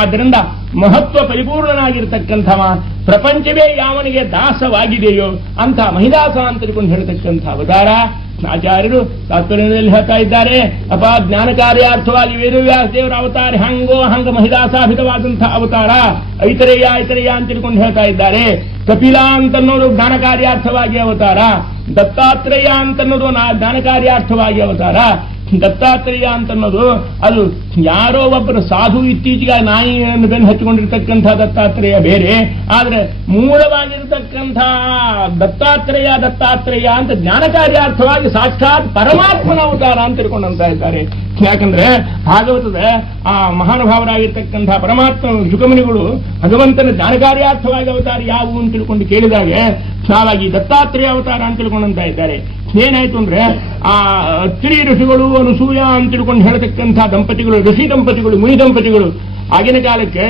ಆದ್ದರಿಂದ ಮಹತ್ವ ಪರಿಪೂರ್ಣನಾಗಿರ್ತಕ್ಕಂಥವ, ಪ್ರಪಂಚವೇ ಯಾವನಿಗೆ ದಾಸವಾಗಿದೆಯೋ ಅಂತ ಮಹಿದಾಸ ಅಂತ ತಿಳ್ಕೊಂಡು ಹೇಳ್ತಕ್ಕಂಥ ಅವತಾರ ಆಚಾರ್ಯರು ತಾತ್ಪರ್ಯದಲ್ಲಿ ಹೇಳ್ತಾ ಇದ್ದಾರೆ. ಅಪ ಜ್ಞಾನ ಕಾರ್ಯಾರ್ಥವಾಗಿ ವೇದವ್ಯಾಸ ದೇವರ ಅವತಾರ ಹಂಗೋ ಹಂಗ ಮಹಿದಾಸಾಭಿತವಾದಂತಹ ಅವತಾರ. ಐತರೇಯ ಅಂತ ತಿಳ್ಕೊಂಡು ಹೇಳ್ತಾ ಇದ್ದಾರೆ. ಕಪಿಲ ಅಂತನ್ನೋದು ಜ್ಞಾನ ಕಾರ್ಯಾರ್ಥವಾಗಿ ಅವತಾರ. ದತ್ತಾತ್ರೇಯ ಅಂತನ್ನೋದು ಜ್ಞಾನ ಕಾರ್ಯಾರ್ಥವಾಗಿ ಅವತಾರ. ದತ್ತಾತ್ರೇಯ ಅಂತನ್ನೋದು ಅದು ಯಾರೋ ಒಬ್ಬರು ಸಾಧು ಇತ್ತೀಚೆಗೆ ನಾಯಿಯನ್ನು ಬೆನ್ನು ಹಚ್ಚಿಕೊಂಡಿರ್ತಕ್ಕಂಥ ದತ್ತಾತ್ರೇಯ ಬೇರೆ. ಆದ್ರೆ ಮೂಲವಾಗಿರತಕ್ಕಂಥ ದತ್ತಾತ್ರೇಯ ಅಂತ ಜ್ಞಾನ ಕಾರ್ಯಾರ್ಥವಾಗಿ ಸಾಕ್ಷಾತ್ ಪರಮಾತ್ಮನ ಅವತಾರ ಅಂತ ತಿಳ್ಕೊಂಡಂತ ಇದ್ದಾರೆ. ಯಾಕಂದ್ರೆ ಭಾಗವತದ ಆ ಮಹಾನುಭಾವರಾಗಿರ್ತಕ್ಕಂಥ ಪರಮಾತ್ಮ ಶುಕಮುನಿಗಳು ಭಗವಂತನ ಜ್ಞಾನ ಕಾರ್ಯಾರ್ಥವಾಗಿ ಅವತಾರ ಯಾವುವು ಅಂತ ತಿಳ್ಕೊಂಡು ಕೇಳಿದಾಗೆ ಸಾಲಾಗಿ ದತ್ತಾತ್ರೇಯ ಅವತಾರ ಅಂತ ತಿಳ್ಕೊಂಡಂತ ಇದ್ದಾರೆ. ಏನಾಯ್ತು ಅಂದ್ರೆ ಆ ಅತ್ರಿ ಋಷಿಗಳು ಅನುಸೂಯ ಅಂತ ತಿಳ್ಕೊಂಡು ಹೇಳತಕ್ಕಂಥ ದಂಪತಿಗಳು, ಋಷಿ ದಂಪತಿಗಳು, ಮುನಿ ದಂಪತಿಗಳು, ಆಗಿನ ಕಾಲಕ್ಕೆ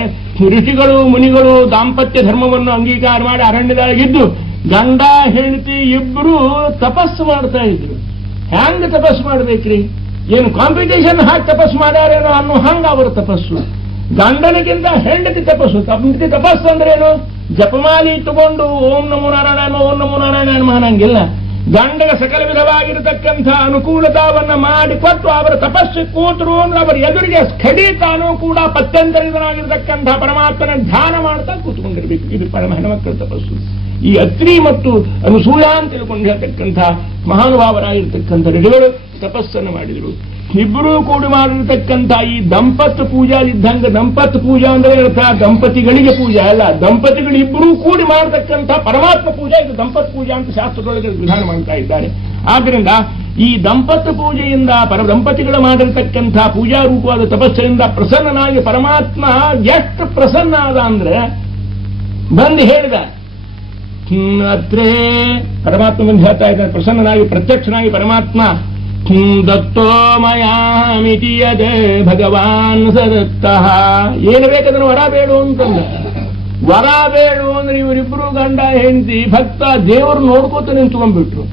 ಋಷಿಗಳು ಮುನಿಗಳು ದಾಂಪತ್ಯ ಧರ್ಮವನ್ನು ಅಂಗೀಕಾರ ಮಾಡಿ ಅರಣ್ಯದೊಳಗಿದ್ದು ಗಂಡ ಹೆಂಡತಿ ಇಬ್ಬರು ತಪಸ್ಸು ಮಾಡ್ತಾ ಇದ್ರು. ಹ್ಯಾಂಗ ತಪಸ್ಸು ಮಾಡ್ಬೇಕ್ರಿ? ಏನು ಕಾಂಪಿಟೇಷನ್ ಹಾಕಿ ತಪಸ್ಸು ಮಾಡ್ಯಾರೇನೋ ಅನ್ನೋ ಹಂಗ ಅವರ ತಪಸ್ಸು. ಗಂಡನಿಗಿಂತ ಹೆಂಡತಿ ತಪಸ್ಸು. ತಪಸ್ಸು ಅಂದ್ರೇನು? ಜಪಮಾಲಿ ಇಟ್ಟುಕೊಂಡು ಓಂ ನಮೋ ನಾರಾಯಣ ಅನ್ನಂಗಿಲ್ಲ. ಗಂಡಗ ಸಕಲ ವಿಧವಾಗಿರತಕ್ಕಂಥ ಅನುಕೂಲತಾವನ್ನ ಮಾಡಿಕೊಟ್ಟು ಅವರ ತಪಸ್ಸು ಕೂತರು ಅಂದ್ರೆ ಅವರ ಎದುರಿಗೆ ಖಂಡಿತಾನೂ ಕೂಡ ಪತ್ಯಂತರಿತನಾಗಿರತಕ್ಕಂಥ ಪರಮಾತ್ಮನ ಧ್ಯಾನ ಮಾಡ್ತಾ ಕೂತ್ಕೊಂಡಿರ್ಬೇಕು. ಇದು ಪರಮ ಹೆಣ್ಮಕ್ಕಳ ತಪಸ್ಸು. ಈ ಅತ್ರಿ ಮತ್ತು ಅನುಸೂಯ ಅಂತ ತಿಳ್ಕೊಂಡು ಹೇಳ್ತಕ್ಕಂಥ ಮಹಾನುಭಾವರಾಗಿರ್ತಕ್ಕಂಥ ಋಷಿಗಳು ತಪಸ್ಸನ್ನು ಮಾಡಿದರು. ಇಬ್ಬರೂ ಕೂಡಿ ಮಾಡಿರ್ತಕ್ಕಂಥ ಈ ದಂಪತ್ ಪೂಜಾ ಇದ್ದಂಗ. ದಂಪತ್ ಪೂಜಾ ಅಂದ್ರೆ ಅರ್ಥ ದಂಪತಿಗಳಿಗೆ ಪೂಜಾ ಅಲ್ಲ, ದಂಪತಿಗಳು ಇಬ್ಬರೂ ಕೂಡಿ ಮಾಡತಕ್ಕಂಥ ಪರಮಾತ್ಮ ಪೂಜಾ. ಇದು ದಂಪತ್ ಪೂಜಾ ಅಂತ ಶಾಸ್ತ್ರದೊಳಗೆ ವಿಧಾನ ಮಾಡ್ತಾ ಇದ್ದಾರೆ. ಆದ್ರಿಂದ ಈ ದಂಪತ್ ಪೂಜೆಯಿಂದ ದಂಪತಿಗಳು ಮಾಡಿರ್ತಕ್ಕಂಥ ಪೂಜಾ ರೂಪವಾದ ತಪಸ್ಸಿನಿಂದ ಪ್ರಸನ್ನನಾಗಿ ಪರಮಾತ್ಮ ಎಷ್ಟು ಪ್ರಸನ್ನ ಆದ ಅಂದ್ರೆ ಬಂದು ಹೇಳಿದ ಅತ್ರೇ ಪರಮಾತ್ಮ ಬಂದು ಹೇಳ್ತಾ ಇದ್ದಾನೆ. ಪ್ರಸನ್ನನಾಗಿ ಪ್ರತ್ಯಕ್ಷನಾಗಿ ಪರಮಾತ್ಮ ದತ್ತೋ ಮಯಾಮಿತಿ ಯದೇ ಭಗವಾನ್ ಸದತ್ತಃ. ಏನು ಬೇಕದನ್ನು ವರ ಬೇಡು ಅಂತಂದ. ವರ ಬೇಡು ಅಂದ್ರೆ ಇವರಿಬ್ಬರು ಗಂಡ ಹೆಂಡತಿ ಭಕ್ತ ದೇವರು ನೋಡ್ಕೋತ ನಿಂತ್ಕೊಂಡ್ಬಿಟ್ರು.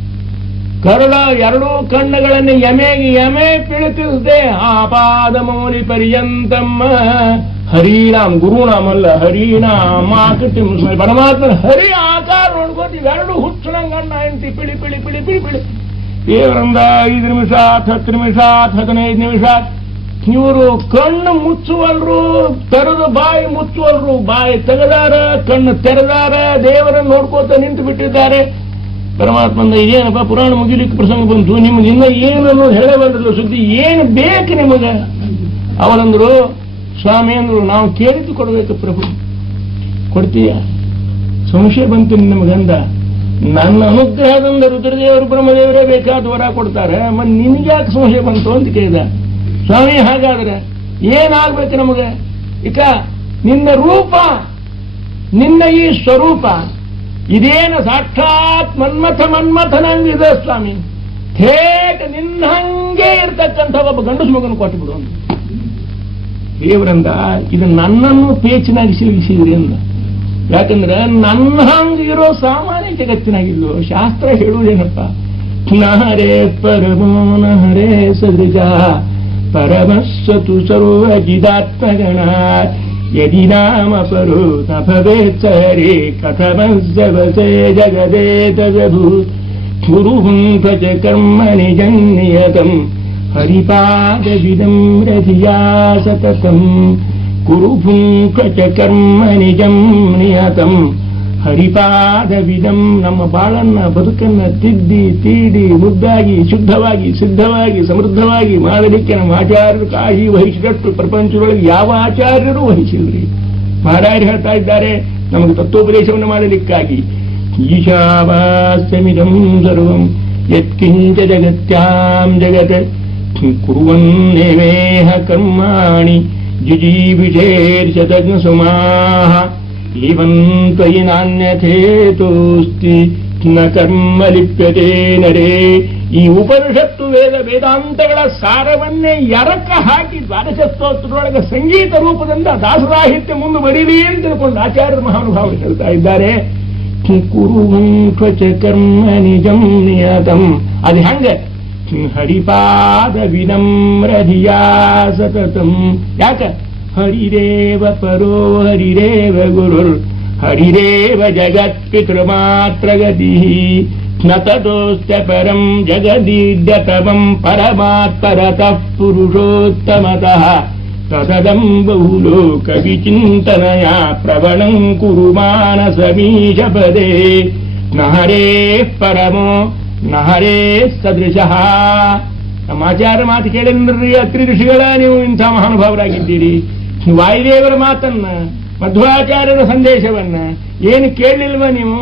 ಕರುಳ ಎರಡೂ ಕಣ್ಣುಗಳನ್ನು ಯಮೆ ಪಿಳಿತಿಸದೆ ಆಪಾದ ಮೌಲಿ ಪರ್ಯಂತಮ್ಮ ಹರಿನಾಮ್ ಗುರುನಾಮಲ್ಲ ಹರಿನಾಮ ಪರಮಾತ್ಮನ ಹರಿ ಆಕಾರ ನೋಡ್ಕೋತಿ ಎರಡು ಹುಚ್ಚನಂಗ್ ಗಂಡ ಹೆಂಡತಿ ಪಿಳಿ ಪಿಳಿ ಪಿಳಿ ಪಿಳಿ ಪಿಳಿ ದೇವರಿಂದ 5 ನಿಮಿಷ 10 ನಿಮಿಷ 15 ನಿಮಿಷ ಇವರು ಕಣ್ಣು ಮುಚ್ಚುವಲ್ರು, ತೆರೆದು ಬಾಯಿ ಮುಚ್ಚುವಲ್ರು. ಬಾಯಿ ತೆಗೆದಾರ, ಕಣ್ಣು ತೆರೆದಾರ, ದೇವರನ್ನು ನೋಡ್ಕೋತ ನಿಂತು ಬಿಟ್ಟಿದ್ದಾರೆ. ಪರಮಾತ್ಮಂದ ಇದೇನಪ್ಪ ಪುರಾಣ ಮುಗಿಲಿಕ್ಕೆ ಪ್ರಸಂಗ ಬಂತು, ನಿಮ್ಗೆ ಇನ್ನ ಏನು ಹೇಳೇ ಬಂದಿಲ್ಲ ಸುದ್ದಿ, ಏನು ಬೇಕು ನಿಮಗೆ? ಅವರಂದ್ರು ಸ್ವಾಮಿ ಅಂದ್ರು ನಾವು ಕೇಳಿದ್ದು ಕೊಡಬೇಕು ಪ್ರಭು, ಕೊಡ್ತೀಯ? ಸಂಶಯ ಬಂತು ನಿಮ್ಮ ಗಂಧ. ನನ್ನ ಅನುಗ್ರಹದಿಂದ ರುದ್ರದೇವರು ಬ್ರಹ್ಮದೇವರೇ ಬೇಕಾದ ವರ ಕೊಡ್ತಾರೆ, ಮತ್ತೆ ನಿನ್ಗ್ಯಾಕೆ ಸಂಶಯ ಬಂತು ಅಂತ ಕೇಳಿದ. ಸ್ವಾಮಿ ಹಾಗಾದ್ರೆ ಏನಾಗ್ಬೇಕು ನಮಗೆ? ಇಕ ನಿನ್ನ ರೂಪ, ನಿನ್ನ ಈ ಸ್ವರೂಪ ಇದೇನು ಸಾಕ್ಷಾತ್ ಮನ್ಮಥನಂಗಿದೆ ಸ್ವಾಮಿ. ಥೇಟ್ ನಿನ್ನ ಹಂಗೆ ಇರ್ತಕ್ಕಂಥ ಒಬ್ಬ ಗಂಡಸು ಮಗನ ಕೊಟ್ಟು ಬಿಡು ಅಂತ ದೇವರಂದ. ಇದು ನನ್ನನ್ನು ಪೇಚಿನಾಗಿ ಸಿಲುಗಿಸಿದ್ರಿ ಅಂದ. ಯಾಕಂದ್ರೆ ನನ್ನ ಹಂಗಿರೋ ಸಾಮಾನ್ಯ ಜಗತ್ತಿನಾಗಿಲ್ವ. ಶಾಸ್ತ್ರ ಹೇಳುವುದೇನಪ್ಪ, ನಹರೇ ಪರಮೋ ನಹರೇ ಸದೃಜ ಪರಮಸ್ವತು ಸರ್ವಜಿದಾತ್ಮಗಣ ಯದಿ ನಾಮ ಪರೋ ನ ಭವೇತ್ ಹರೇ ಕಥಮಸ್ಯವಸೇ ಜಗದೇ ತದಭೂತ್ ಗುರುಹುಂ ಭಜ ಕರ್ಮಣಿ ಜನ್ಯತಂ ಹರಿಪಾದವಿದಂ ರಧಿಯಾ ಸತತಂ ಕುರುಭುಂ ಕಚ ಕರ್ಮ ನಿಜಂ ನಿಯತಂ ಹರಿಪಾದವಿದಂ. ನಮ್ಮ ಬಾಳನ್ನ ಬದುಕನ್ನ ತಿದ್ದಿ ತೀಡಿ ಮುದ್ದಾಗಿ ಶುದ್ಧವಾಗಿ ಸಿದ್ಧವಾಗಿ ಸಮೃದ್ಧವಾಗಿ ಮಾಡಲಿಕ್ಕೆ ನಮ್ಮ ಆಚಾರ್ಯರು ಕಾಶಿ ವಹಿಸಿದಷ್ಟು ಪ್ರಪಂಚದೊಳಗೆ ಯಾವ ಆಚಾರ್ಯರು ವಹಿಸಿಲ್ರಿ. ಮಹಾರಾಜರು ಹೇಳ್ತಾ ಇದ್ದಾರೆ ನಮಗೆ ತತ್ವೋಪದೇಶವನ್ನು ಮಾಡಲಿಕ್ಕಾಗಿ ಈಶಾವಾಸ್ಯಮಿದಂ ಸರ್ವಂ ಯತ್ಕಿಂಚ ಜಗತ್ಯಾಂ ಜಗತ್ ಕುರ್ವನ್ನೇವೇಹ ಕರ್ಮಾಣಿ ಜಿಜೀವಿಷೇರ್ಷತಜ್ಞ ಸುಮಾಹ ಏವಂ ತ್ವಯಿ ನಾನ್ಯಥೇತೋಸ್ತಿ ನ ಕರ್ಮ ಲಿಪ್ಯತೆ ನರೇ. ಈ ಉಪನಿಷತ್ತು ವೇದಾಂತಗಳ ಸಾರವನ್ನೇ ಎರಕ ಹಾಕಿ ದ್ವಾದಶ ಸ್ತೋತ್ರದೊಳಗೆ ಸಂಗೀತ ರೂಪದಿಂದ ದಾಸರಾಹಿತ್ಯ ಮುಂದೆ ಬರೀಲಿ ಅಂತ ತಿಳ್ಕೊಂಡು ಆಚಾರ್ಯ ಮಹಾನುಭಾವರು ಹೇಳ್ತಾ ಇದ್ದಾರೆ. ಕುರುವಂ ತ್ವಚ ಕರ್ಮ ನಿಜಂ ನಿಯತಂ. ಅದು ಹೆಂಗೆ? ಹರಿಪಾದ ವಿನಮ್ರಧಿಯಾ ಸತತಂ. ಯಾಕ? ಹರಿರೇವ ಪರೋ ಹರಿರೇವ ಗುರುರ್ ಹರಿರೇವ ಜಗತ್ ಪಿತೃಮಾತ್ರ ಗತಿ ನ ತತೋಸ್ತ್ಯ ಪರಂ ಜಗದೀಡ್ಯತಮಂ ಪರಮಾತ್ಪರತಃ ಪುರುಷೋತ್ತಮತಃ ತದದಂ ಬಹುಲೋಕ ವಿಚಿಂತನಯ ಪ್ರವಣಂ ಕುರು ಮಾನಸಮೀಶ ಪದೇ ನ ಹರೇಃ ಪರಮೋ ನ ಹರೇಃ ಸದೃಶಃ. ಸಮಾಚಾರ ಮಾತು ಕೇಳಿದ್ರಿ ಅತ್ರಿ ಋಷಿಗಳ, ನೀವು ಇಂಥ ಮಹಾನುಭಾವರಾಗಿದ್ದೀರಿ. ವಾಯುದೇವರ ಮಾತನ್ನ, ಮಧ್ವಾಚಾರ್ಯರ ಸಂದೇಶವನ್ನ ಏನು ಕೇಳಲಿಲ್ವ ನೀವು?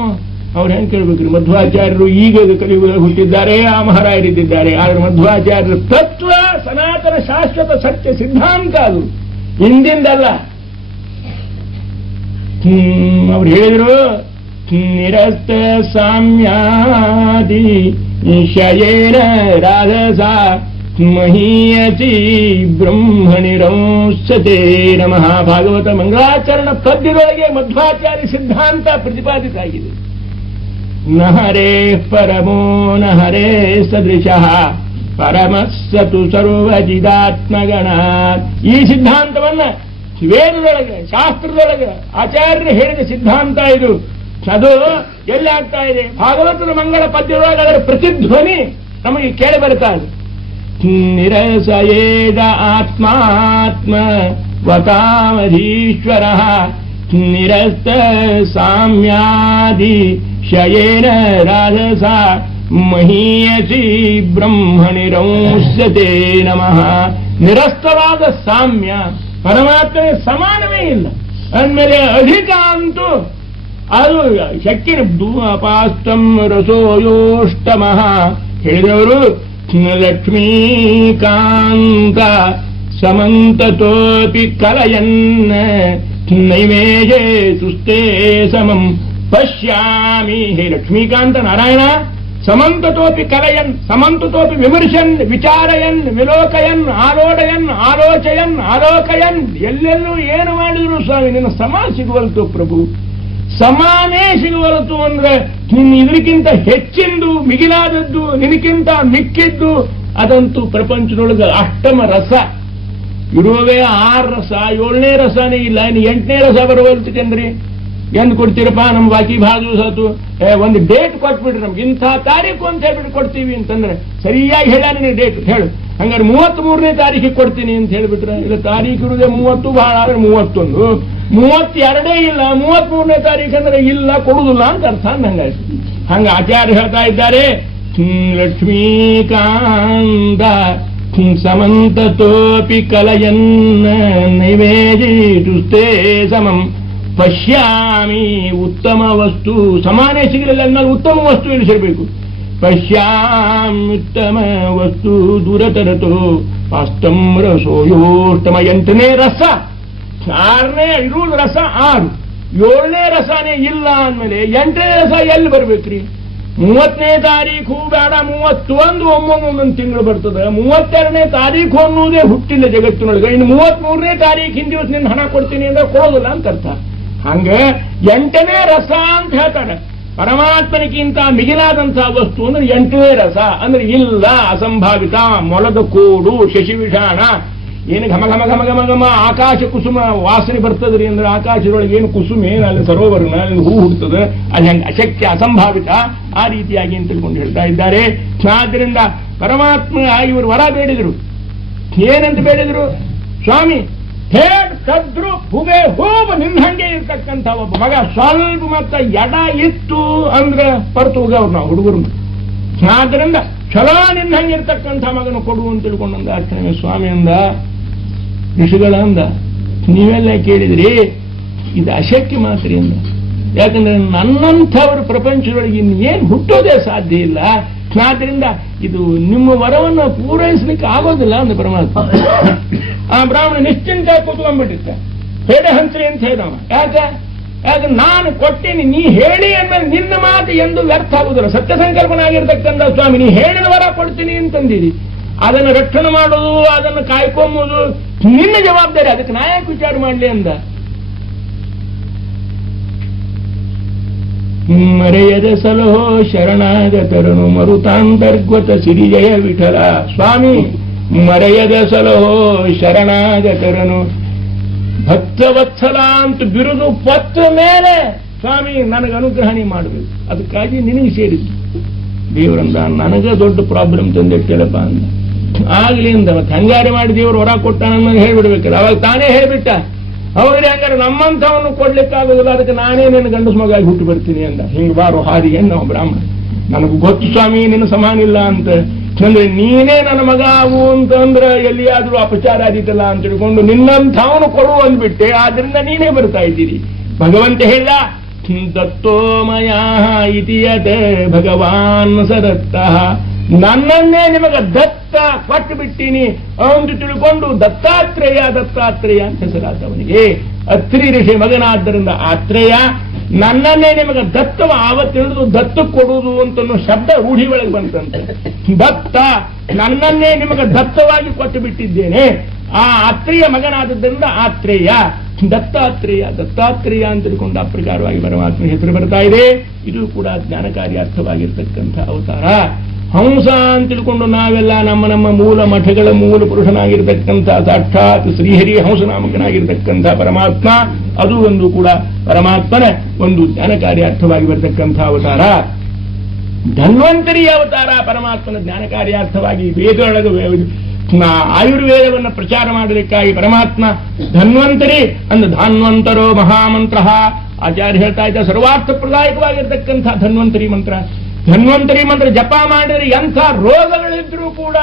ಅವ್ರು ಹೆಂಗೆ ಕೇಳ್ಬೇಕ್ರಿ? ಮಧ್ವಾಚಾರ್ಯರು ಈಗ ಕಲಿಯುಗ ಹುಟ್ಟಿದ್ದಾರೆ, ಆ ಮಹಾರಾಯರಿದ್ದಾರೆ. ಆದ್ರೆ ಮಧ್ವಾಚಾರ್ಯರ ತತ್ವ ಸನಾತನ ಶಾಶ್ವತ ಸತ್ಯ ಸಿದ್ಧಾಂತ, ಅದು ಹಿಂದಿಂದಲ್ಲ. ಅವ್ರು ಹೇಳಿದ್ರು, ನಿರಸ್ತ ಸಾಮ್ಯಾದಿ ಶಯೇನ ರಾಧಸ ಮಹೀಯತಿ ಬ್ರಹ್ಮಣಿರಂಸತೆ ನಮಃ. ಭಾಗವತ ಮಂಗಳಾಚರಣ ಪದ್ಯದೊಳಗೆ ಮಧ್ವಾಚಾರ್ಯ ಸಿದ್ಧಾಂತ ಪ್ರತಿಪಾದಿತ ಆಗಿದೆ. ನ ಹರೇ ಪರಮೋ ನ ಹರೇ ಸದೃಶಃ ಪರಮಸ್ಸತು ಸರ್ವಜಿದಾತ್ಮಗಣಾತ್. ಈ ಸಿದ್ಧಾಂತವನ್ನ ವೇದದೊಳಗೆ ಶಾಸ್ತ್ರದೊಳಗೆ ಆಚಾರ್ಯರು ಹೇಳಿದ ಸಿದ್ಧಾಂತ ಇದು. ಅದು ಎಲ್ಲಿ ಆಗ್ತಾ ಇದೆ? ಭಾಗವತದ ಮಂಗಳ ಪದ್ಯದೊಳಗೆ ಅದರ ಪ್ರತಿಧ್ವನಿ ನಮಗೆ ಕೇಳಿ ಬರ್ತಾ ಇದೆ. ನಿರಸಯೇದ ಆತ್ಮಾತ್ಮ ವತಾಮಧೀಶ್ವರ ನಿರಸ್ತ ಸಾಮ್ಯಾದಿ ಶಯೇನ ರಾಜಸ ಮಹೀಯಸಿ ಬ್ರಹ್ಮಣಿರಂಸ್ಯತೆ ನಮಃ. ನಿರಸ್ತವಾದ ಸಾಮ್ಯ ಪರಮಾತ್ಮನೇ ಸಮಾನವೇ ಇಲ್ಲ. ಅಂದಮೇಲೆ ಅಧಿಕ ಅಂತೂ ಅದು ಶಕ್ತಿನ ಧೂಮಪಾಸ್ತಂ ರಸೋಯೋಷ್ಟಮಃ ಹೇಳಿದವರು. ಲಕ್ಷ್ಮೀಕಾಂತ ಸಮಂತತೋಪಿ ಕಲಯನ್ನ ನೈವೇಜೇ ತುಷ್ಟೇ ಸಮಂ ಪಶ್ಯಾಮಿ. ಹೇ ಲಕ್ಷ್ಮೀಕಾಂತ ನಾರಾಯಣ, ಸಮಂತತೋಪಿ ಕಲಯನ್ ಸಮಂತತೋಪಿ ವಿಮರ್ಶನ್ ವಿಚಾರಯನ್ ವಿಲೋಕಯನ್ ಆಲೋಡಯನ್ ಆಲೋಚಯನ್ ಆಲೋಕಯನ್. ಎಲ್ಲೆಲ್ಲೂ ಏನು ಮಾಡಿದ್ರು ಸ್ವಾಮಿ ನಿನ್ನ ಸಮ ಸಿಗುವಲ್ತು ಪ್ರಭು, ಸಮಾನೇ ಸಿಗುವಲ್ತು. ಅಂದ್ರೆ ನಿನ್ನ ಇದಕ್ಕಿಂತ ಹೆಚ್ಚಿಂದು ಮಿಗಿಲಾದದ್ದು ನಿನಕ್ಕಿಂತ ಮಿಕ್ಕಿದ್ದು ಅದಂತೂ ಪ್ರಪಂಚದೊಳಗೆ ಅಷ್ಟಮ ರಸ. ಇರುವವೇ 6 ರಸ, 7ನೇ ರಸನೇ ಇಲ್ಲ, ಇನ್ನು 8ನೇ ರಸ ಬರುವಲ್ತು ಚಂದ್ರಿ. ಎಂದು ಕೊಡ್ತೀರಪ್ಪ? ನಮ್ ಬಾಕಿ ಭಾಗ ಸಾತು ಒಂದು ಡೇಟ್ ಕೊಟ್ಬಿಡ್ರಿ, ನಮ್ಗೆ ಇಂಥ ತಾರೀಕು ಅಂತ ಹೇಳ್ಬಿಟ್ಟು ಕೊಡ್ತೀವಿ ಅಂತಂದ್ರೆ ಸರಿಯಾಗಿ ಹೇಳ ನಿನಗೆ ಡೇಟ್ ಹೇಳು. ಹಂಗಾರೆ 33ನೇ ತಾರೀಕಿಗೆ ಕೊಡ್ತೀನಿ ಅಂತ ಹೇಳ್ಬಿಟ್ರೆ, ಇಲ್ಲ ತಾರೀಕು ಇರುವುದೇ 30, ಬಹಳ ಆದ್ರೆ 31, 32 ಇಲ್ಲ, 33ನೇ ತಾರೀಕು ಅಂದ್ರೆ ಇಲ್ಲ, ಕೊಡುದಿಲ್ಲ ಅಂತ ಅರ್ಥ. ಹಂಗ ಆಚಾರ್ಯ ಹೇಳ್ತಾ ಇದ್ದಾರೆ. ಲಕ್ಷ್ಮೀಕಾಂತ ಸಮಂತತೋಪಿ ಕಲಯನ್ನ ನೈವೇದಿತುಸ್ತೇ ಸಮಂ ಪಶ್ಯಾಮಿ. ಉತ್ತಮ ವಸ್ತು ಸಮಾನೇ ಸಿಗಲಿಲ್ಲ ಅಂದ್ಮೇಲೆ ಉತ್ತಮ ವಸ್ತು ಎನಿಸಿರಬೇಕು. ಪಶ್ಯಾಮ್ಯುತ್ತಮ ವಸ್ತು ದೂರತರತೋ ಪಾಸ್ತಂ ರಸೋಯೋಷ್ಟಮ. 8ನೇ ರಸ, 6ನೇ ಇರುವುದು ರಸ 6, 7ನೇ ರಸನೇ ಇಲ್ಲ ಅಂದ್ಮೇಲೆ 8ನೇ ರಸ ಎಲ್ಲಿ ಬರ್ಬೇಕ್ರಿ? 30ನೇ ತಾರೀಕು ಬೇಡ, 31 ಒಂದೊಂದು ತಿಂಗಳು ಬರ್ತದೆ. 32ನೇ ತಾರೀಕು ಅನ್ನೋದೇ ಹುಟ್ಟಿಲ್ಲ ಜಗತ್ತಿನೊಳಗೆ. ಇನ್ನು 33ನೇ ತಾರೀಕು ಹಿಂದಿವಸ ನಿನ್ನ ಹಣ ಕೊಡ್ತೀನಿ ಅಂದ್ರೆ ಕೊಡೋದಿಲ್ಲ ಅಂತ ಅರ್ಥ. ಹಂಗ 8ನೇ ರಸ ಅಂತ ಹೇಳ್ತಾರೆ. ಪರಮಾತ್ಮನಿಗಿಂತ ಮಿಗಿಲಾದಂತಹ ವಸ್ತು ಅಂದ್ರೆ 8ನೇ ರಸ ಅಂದ್ರೆ ಇಲ್ಲ, ಅಸಂಭಾವಿತ. ಮೊಲದ ಕೂಡು, ಶಶಿವಿಷಾಣ, ಏನು ಘಮ ಘಮ ಘಮ ಘಮ ಘಮ ಆಕಾಶ ಕುಸುಮ ವಾಸನೆ ಬರ್ತದ್ರಿ ಅಂದ್ರೆ ಆಕಾಶದೊಳಗೆ ಏನು ಕುಸುಮ ಏನು ಅಲ್ಲಿ ಸರೋವರನ ಅಲ್ಲಿ ಹೂ ಹುಡ್ತದೆ, ಅಲ್ಲಿ ಹಂಗೆ ಅಶಕ್ಯ ಅಸಂಭಾವಿತ. ಆ ರೀತಿಯಾಗಿ ಅಂತ ತಿಳ್ಕೊಂಡು ಹೇಳ್ತಾ ಇದ್ದಾರೆ. ಆದ್ದರಿಂದ ಪರಮಾತ್ಮ ಇವರು ವರ ಬೇಡಿದರು. ಏನಂತ ಬೇಡಿದ್ರು? ಸ್ವಾಮಿ ಹೇಡ್ ಕದ್ರು ಭೂಮೆ ಹೋಗ ನಿನ್ನ ಹಂಗೆ ಇರ್ತಕ್ಕಂಥ ಒಬ್ಬ ಮಗ, ಸ್ವಲ್ಪ ಮತ್ತ ಎಡ ಇತ್ತು ಅಂದ್ರೆ ಪರ್ತು ಹೋಗವ್ರು ನಾವು ಹುಡುಗರು. ಆದ್ದರಿಂದ ಚಲೋ ನಿನ್ನ ಹಂಗಿರ್ತಕ್ಕಂಥ ಮಗನ ಕೊಡು ಅಂತ ತಿಳ್ಕೊಂಡಂದ ಅಷ್ಟೇ ಸ್ವಾಮಿ ಅಂದ. ಋಷಿಗಳ ಅಂದ, ನೀವೆಲ್ಲ ಕೇಳಿದ್ರಿ ಇದು ಅಶಕ್ಯ ಮಾತ್ರಿ ಅಂದ. ಯಾಕಂದ್ರೆ ನನ್ನಂಥವ್ರ ಪ್ರಪಂಚದೊಳಗೆ ಇನ್ನೇನು ಹುಟ್ಟೋದೇ ಸಾಧ್ಯ ಇಲ್ಲ. ಆದ್ರಿಂದ ಇದು ನಿಮ್ಮ ವರವನ್ನು ಪೂರೈಸಲಿಕ್ಕೆ ಆಗೋದಿಲ್ಲ ಒಂದು ಪರಮಾತ್ಮ. ಆ ಬ್ರಾಹ್ಮಣ ನಿಶ್ಚಿಂತ ಕೂತ್ಕೊಂಡ್ಬಿಟ್ಟಿರ್ತ, ಹೇಳಿ ಹಂಚ್ರಿ ಅಂತ ಹೇಳಿದವ. ಯಾಕೆ ನಾನು ಕೊಟ್ಟೇನಿ, ನೀ ಹೇಳಿ ಅಂದ್ಮೇಲೆ ನಿನ್ನ ಮಾತು ಎಂದು ವ್ಯರ್ಥ ಆಗುದಿಲ್ಲ. ಸತ್ಯ ಸಂಕಲ್ಪನಾಗಿರ್ತಕ್ಕಂಥ ಸ್ವಾಮಿ, ನೀ ಹೇಳಿದ ವರ ಕೊಡ್ತೀನಿ ಅಂತಂದಿರಿ, ಅದನ್ನು ರಕ್ಷಣೆ ಮಾಡೋದು, ಅದನ್ನು ಕಾಯ್ಕೊಂಬುದು ನಿನ್ನ ಜವಾಬ್ದಾರಿ. ಅದಕ್ಕೆ ನಾ ಯಾಕೆ ವಿಚಾರ ಮಾಡಲಿ ಅಂದ. ಮರೆಯದ ಸಲಹೋ ಶರಣಾಗತರನು ಮರುತಾಂತರ್ಗತ ಸಿರಿಜಯ ವಿಠಲ. ಸ್ವಾಮಿ ಮರೆಯದ ಸಲಹೋ ಶರಣಾಗತರನು ಭಕ್ತವತ್ಸಲ ಅಂತ ಬಿರುದು ಪತ್ತ ಮೇಲೆ ಸ್ವಾಮಿ ನನಗೆ ಅನುಗ್ರಹಣೆ ಮಾಡಬೇಕು. ಅದಕ್ಕಾಗಿ ನಿನಗೆ ಸೇರಿದ್ದು ದೇವರಂದ. ನನಗೆ ದೊಡ್ಡ ಪ್ರಾಬ್ಲಮ್ ತಂದಿಟ್ಟಲ್ಲಪ್ಪ ಅಂದ. ಆಗ್ಲಿ ಅಂದ. ಮತ್ತೆ ಹಂಗಾರೆ ಮಾಡಿ ದೇವರು ಹೊರ ಕೊಟ್ಟ ಅನ್ನೋದು ಹೇಳ್ಬಿಡ್ಬೇಕಲ್ಲ. ಅವಾಗ ತಾನೇ ಹೇಳ್ಬಿಟ್ಟ, ಅವ್ರಿಗೆ ಹಂಗಾರೆ ನಮ್ಮಂಥವನ್ನು ಕೊಡ್ಲಿಕ್ಕಾಗೋದಿಲ್ಲ, ಅದಕ್ಕೆ ನಾನೇ ನಿನ್ನ ಗಂಡಸ ಮಗಾಗಿ ಹುಟ್ಟು ಬರ್ತೀನಿ ಅಂದ. ಹಿಂಗೆ ಬಾರೋ ಹಾದಿಗೆ ನಾವು ಬ್ರಾಹ್ಮಣ, ನನಗೆ ಗೊತ್ತು ಸ್ವಾಮಿ ನಿನ್ನ ಸಮಾನ ಇಲ್ಲ ಅಂತ. ಅಂದ್ರೆ ನೀನೇ ನನ್ನ ಮಗ ಆಗು ಅಂತಂದ್ರೆ ಎಲ್ಲಿಯಾದ್ರೂ ಅಪಚಾರ ಆದಿತ್ತಲ್ಲ ಅಂತ ತಿಳ್ಕೊಂಡು ನಿನ್ನಂಥವನು ಕೊಡು ಅಂದ್ಬಿಟ್ಟೆ. ಆದ್ರಿಂದ ನೀನೇ ಬರ್ತಾ ಇದ್ದೀರಿ. ಭಗವಂತ ಹೇಳ್ದ, ದತ್ತೋಮಯ ಇತಿಯತ ಭಗವಾನ್ ಸದತ್ತ. ನನ್ನನ್ನೇ ನಿಮಗೆ ದತ್ತ ಕೊಟ್ಟು ಬಿಟ್ಟಿನಿ ಅಂತ ತಿಳ್ಕೊಂಡು ದತ್ತಾತ್ರೇಯ ದತ್ತಾತ್ರೇಯ ಅಂತ ಹೆಸರಾದವನಿಗೆ. ಅತ್ರಿ ಋಷಿ ಮಗನಾದ್ದರಿಂದ ಆತ್ರೇಯ. ನನ್ನನ್ನೇ ನಿಮಗೆ ದತ್ತವ ಆವತ್ತಿಳಿದು ದತ್ತು ಕೊಡುವುದು ಅಂತ ಶಬ್ದ ರೂಢಿ ಒಳಗೆ ಬಂತಂತೆ. ದತ್ತ, ನನ್ನನ್ನೇ ನಿಮಗೆ ದತ್ತವಾಗಿ ಕೊಟ್ಟು ಬಿಟ್ಟಿದ್ದೇನೆ. ಆ ಅತ್ರಿಯ ಮಗನಾದದ್ದರಿಂದ ಆತ್ರೇಯ, ದತ್ತಾತ್ರೇಯ ದತ್ತಾತ್ರೇಯ ಅಂತ ತಿಳ್ಕೊಂಡು ಆ ಪ್ರಕಾರವಾಗಿ ಪರಮಾತ್ಮ ಹೆಸರು ಬರ್ತಾ ಇದೆ. ಇದು ಕೂಡ ಜ್ಞಾನಕಾರಿ ಅರ್ಥವಾಗಿರ್ತಕ್ಕಂಥ ಅವತಾರ. ಹಂಸ ಅಂತ ತಿಳ್ಕೊಂಡು ನಾವೆಲ್ಲ ನಮ್ಮ ಮೂಲ ಮಠಗಳ ಮೂಲ ಪುರುಷನಾಗಿರ್ತಕ್ಕಂಥ ಸಾಕ್ಷಾತ್ ಶ್ರೀಹರಿ ಹಂಸನಾಮಕನಾಗಿರ್ತಕ್ಕಂಥ ಪರಮಾತ್ಮ, ಅದು ಒಂದು ಕೂಡ ಪರಮಾತ್ಮನ ಒಂದು ಜ್ಞಾನಕಾರಿ ಅರ್ಥವಾಗಿ ಬರ್ತಕ್ಕಂಥ ಅವತಾರ. ಧನ್ವಂತರಿ ಅವತಾರ ಪರಮಾತ್ಮನ ಜ್ಞಾನಕಾರಿ ಅರ್ಥವಾಗಿ ವೇದೊಳಗೆ ಆಯುರ್ವೇದವನ್ನು ಪ್ರಚಾರ ಮಾಡಲಿಕ್ಕಾಗಿ ಪರಮಾತ್ಮ ಧನ್ವಂತರಿ ಅಂದ. ಧಾನ್ವಂತರೋ ಮಹಾಮಂತ್ರ. ಆಚಾರ್ಯ ಹೇಳ್ತಾ ಇದ್ದ ಸರ್ವಾರ್ಥಪ್ರದಾಯಕವಾಗಿರ್ತಕ್ಕಂಥ ಧನ್ವಂತರಿ ಮಂತ್ರ. ಧನ್ವಂತರಿ ಮಂತ್ರ ಜಪ ಮಾಡಿದ್ರೆ ಎಂಥ ರೋಗಗಳಿದ್ರೂ ಕೂಡ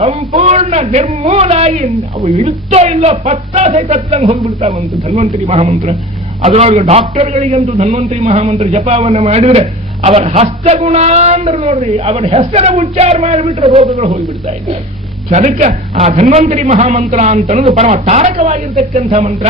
ಸಂಪೂರ್ಣ ನಿರ್ಮೂಲಾಗಿ ಅವು ಇರುತ್ತೋ ಇಲ್ಲೋ ಪತ್ತ ಸಹಿತ ಹೋಗ್ಬಿಡ್ತಾವಂತ ಧನ್ವಂತರಿ ಮಹಾಮಂತ್ರ. ಅದರೊಳಗೆ ಡಾಕ್ಟರ್ಗಳಿಗಂತೂ ಧನ್ವಂತರಿ ಮಹಾಮಂತ್ರ ಜಪವನ್ನು ಮಾಡಿದ್ರೆ ಅವರ ಹಸ್ತಗುಣ ಅಂದ್ರೆ ನೋಡ್ರಿ, ಅವರ ಹೆಸರ ಉಚ್ಚಾರ ಮಾಡಿಬಿಟ್ರೆ ರೋಗಗಳು ಹೋಗಿಬಿಡ್ತಾ ಇದ್ದಾರೆ. ಅದಕ್ಕೆ ಆ ಧನ್ವಂತರಿ ಮಹಾಮಂತ್ರ ಅಂತನ್ನೋದು ಪರಮ ತಾರಕವಾಗಿರ್ತಕ್ಕಂಥ ಮಂತ್ರ.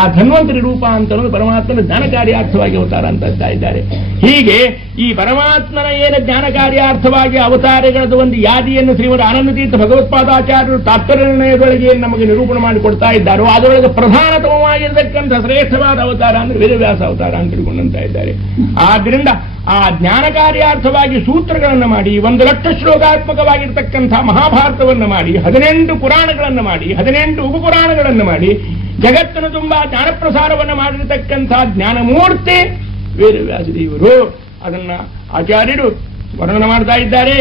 ಆ ಧನ್ವಂತರಿ ರೂಪ ಅಂತನ್ನೋದು ಪರಮಾತ್ಮನ ಜ್ಞಾನಕಾರ್ಯಾರ್ಥವಾಗಿ ಅವತಾರ ಅಂತ ಹೇಳ್ತಾ ಇದ್ದಾರೆ. ಹೀಗೆ ಈ ಪರಮಾತ್ಮನ ಏನು ಜ್ಞಾನಕಾರ್ಯಾರ್ಥವಾಗಿ ಅವತಾರಗಳದ್ದು ಒಂದು ಯಾದಿಯನ್ನು ಶ್ರೀಮದ್ ಆನಂದತೀರ್ಥ ಭಗವತ್ಪಾದಾಚಾರ್ಯರು ತಾತ್ಪರ್ಯ ನಿರ್ಣಯದೊಳಗೆ ನಮಗೆ ನಿರೂಪಣೆ ಮಾಡಿಕೊಡ್ತಾ ಇದ್ದಾರೋ ಅದರೊಳಗೆ ಪ್ರಧಾನತಮವಾಗಿರ್ತಕ್ಕಂಥ ಶ್ರೇಷ್ಠವಾದ ಅವತಾರ ಅಂದ್ರೆ ವೇದವ್ಯಾಸ ಅವತಾರ ಅಂತ ತಿಳ್ಕೊಂಡಂತ ಇದ್ದಾರೆ. ಆದ್ದರಿಂದ ಆ ಜ್ಞಾನಕಾರ್ಯಾರ್ಥವಾಗಿ ಸೂತ್ರಗಳನ್ನು ಮಾಡಿ 1 ಲಕ್ಷ ಶ್ಲೋಕಾತ್ಮಕವಾಗಿರ್ತಕ್ಕಂಥ ಮಹಾಭಾರತವನ್ನು ಮಾಡಿ 18 ಪುರಾಣಗಳನ್ನು ಮಾಡಿ 18 ಉಪಪುರಾಣಗಳನ್ನು ಮಾಡಿ ಜಗತ್ತನ್ನು ತುಂಬಾ ಜ್ಞಾನಪ್ರಸಾರವನ್ನು ಮಾಡಿರತಕ್ಕಂಥ ಜ್ಞಾನಮೂರ್ತಿ ವೇದವ್ಯಾಸ ದೇವರು. ಅದನ್ನ ಆಚಾರ್ಯರು ವರ್ಣನೆ ಮಾಡ್ತಾ ಇದ್ದಾರೆ.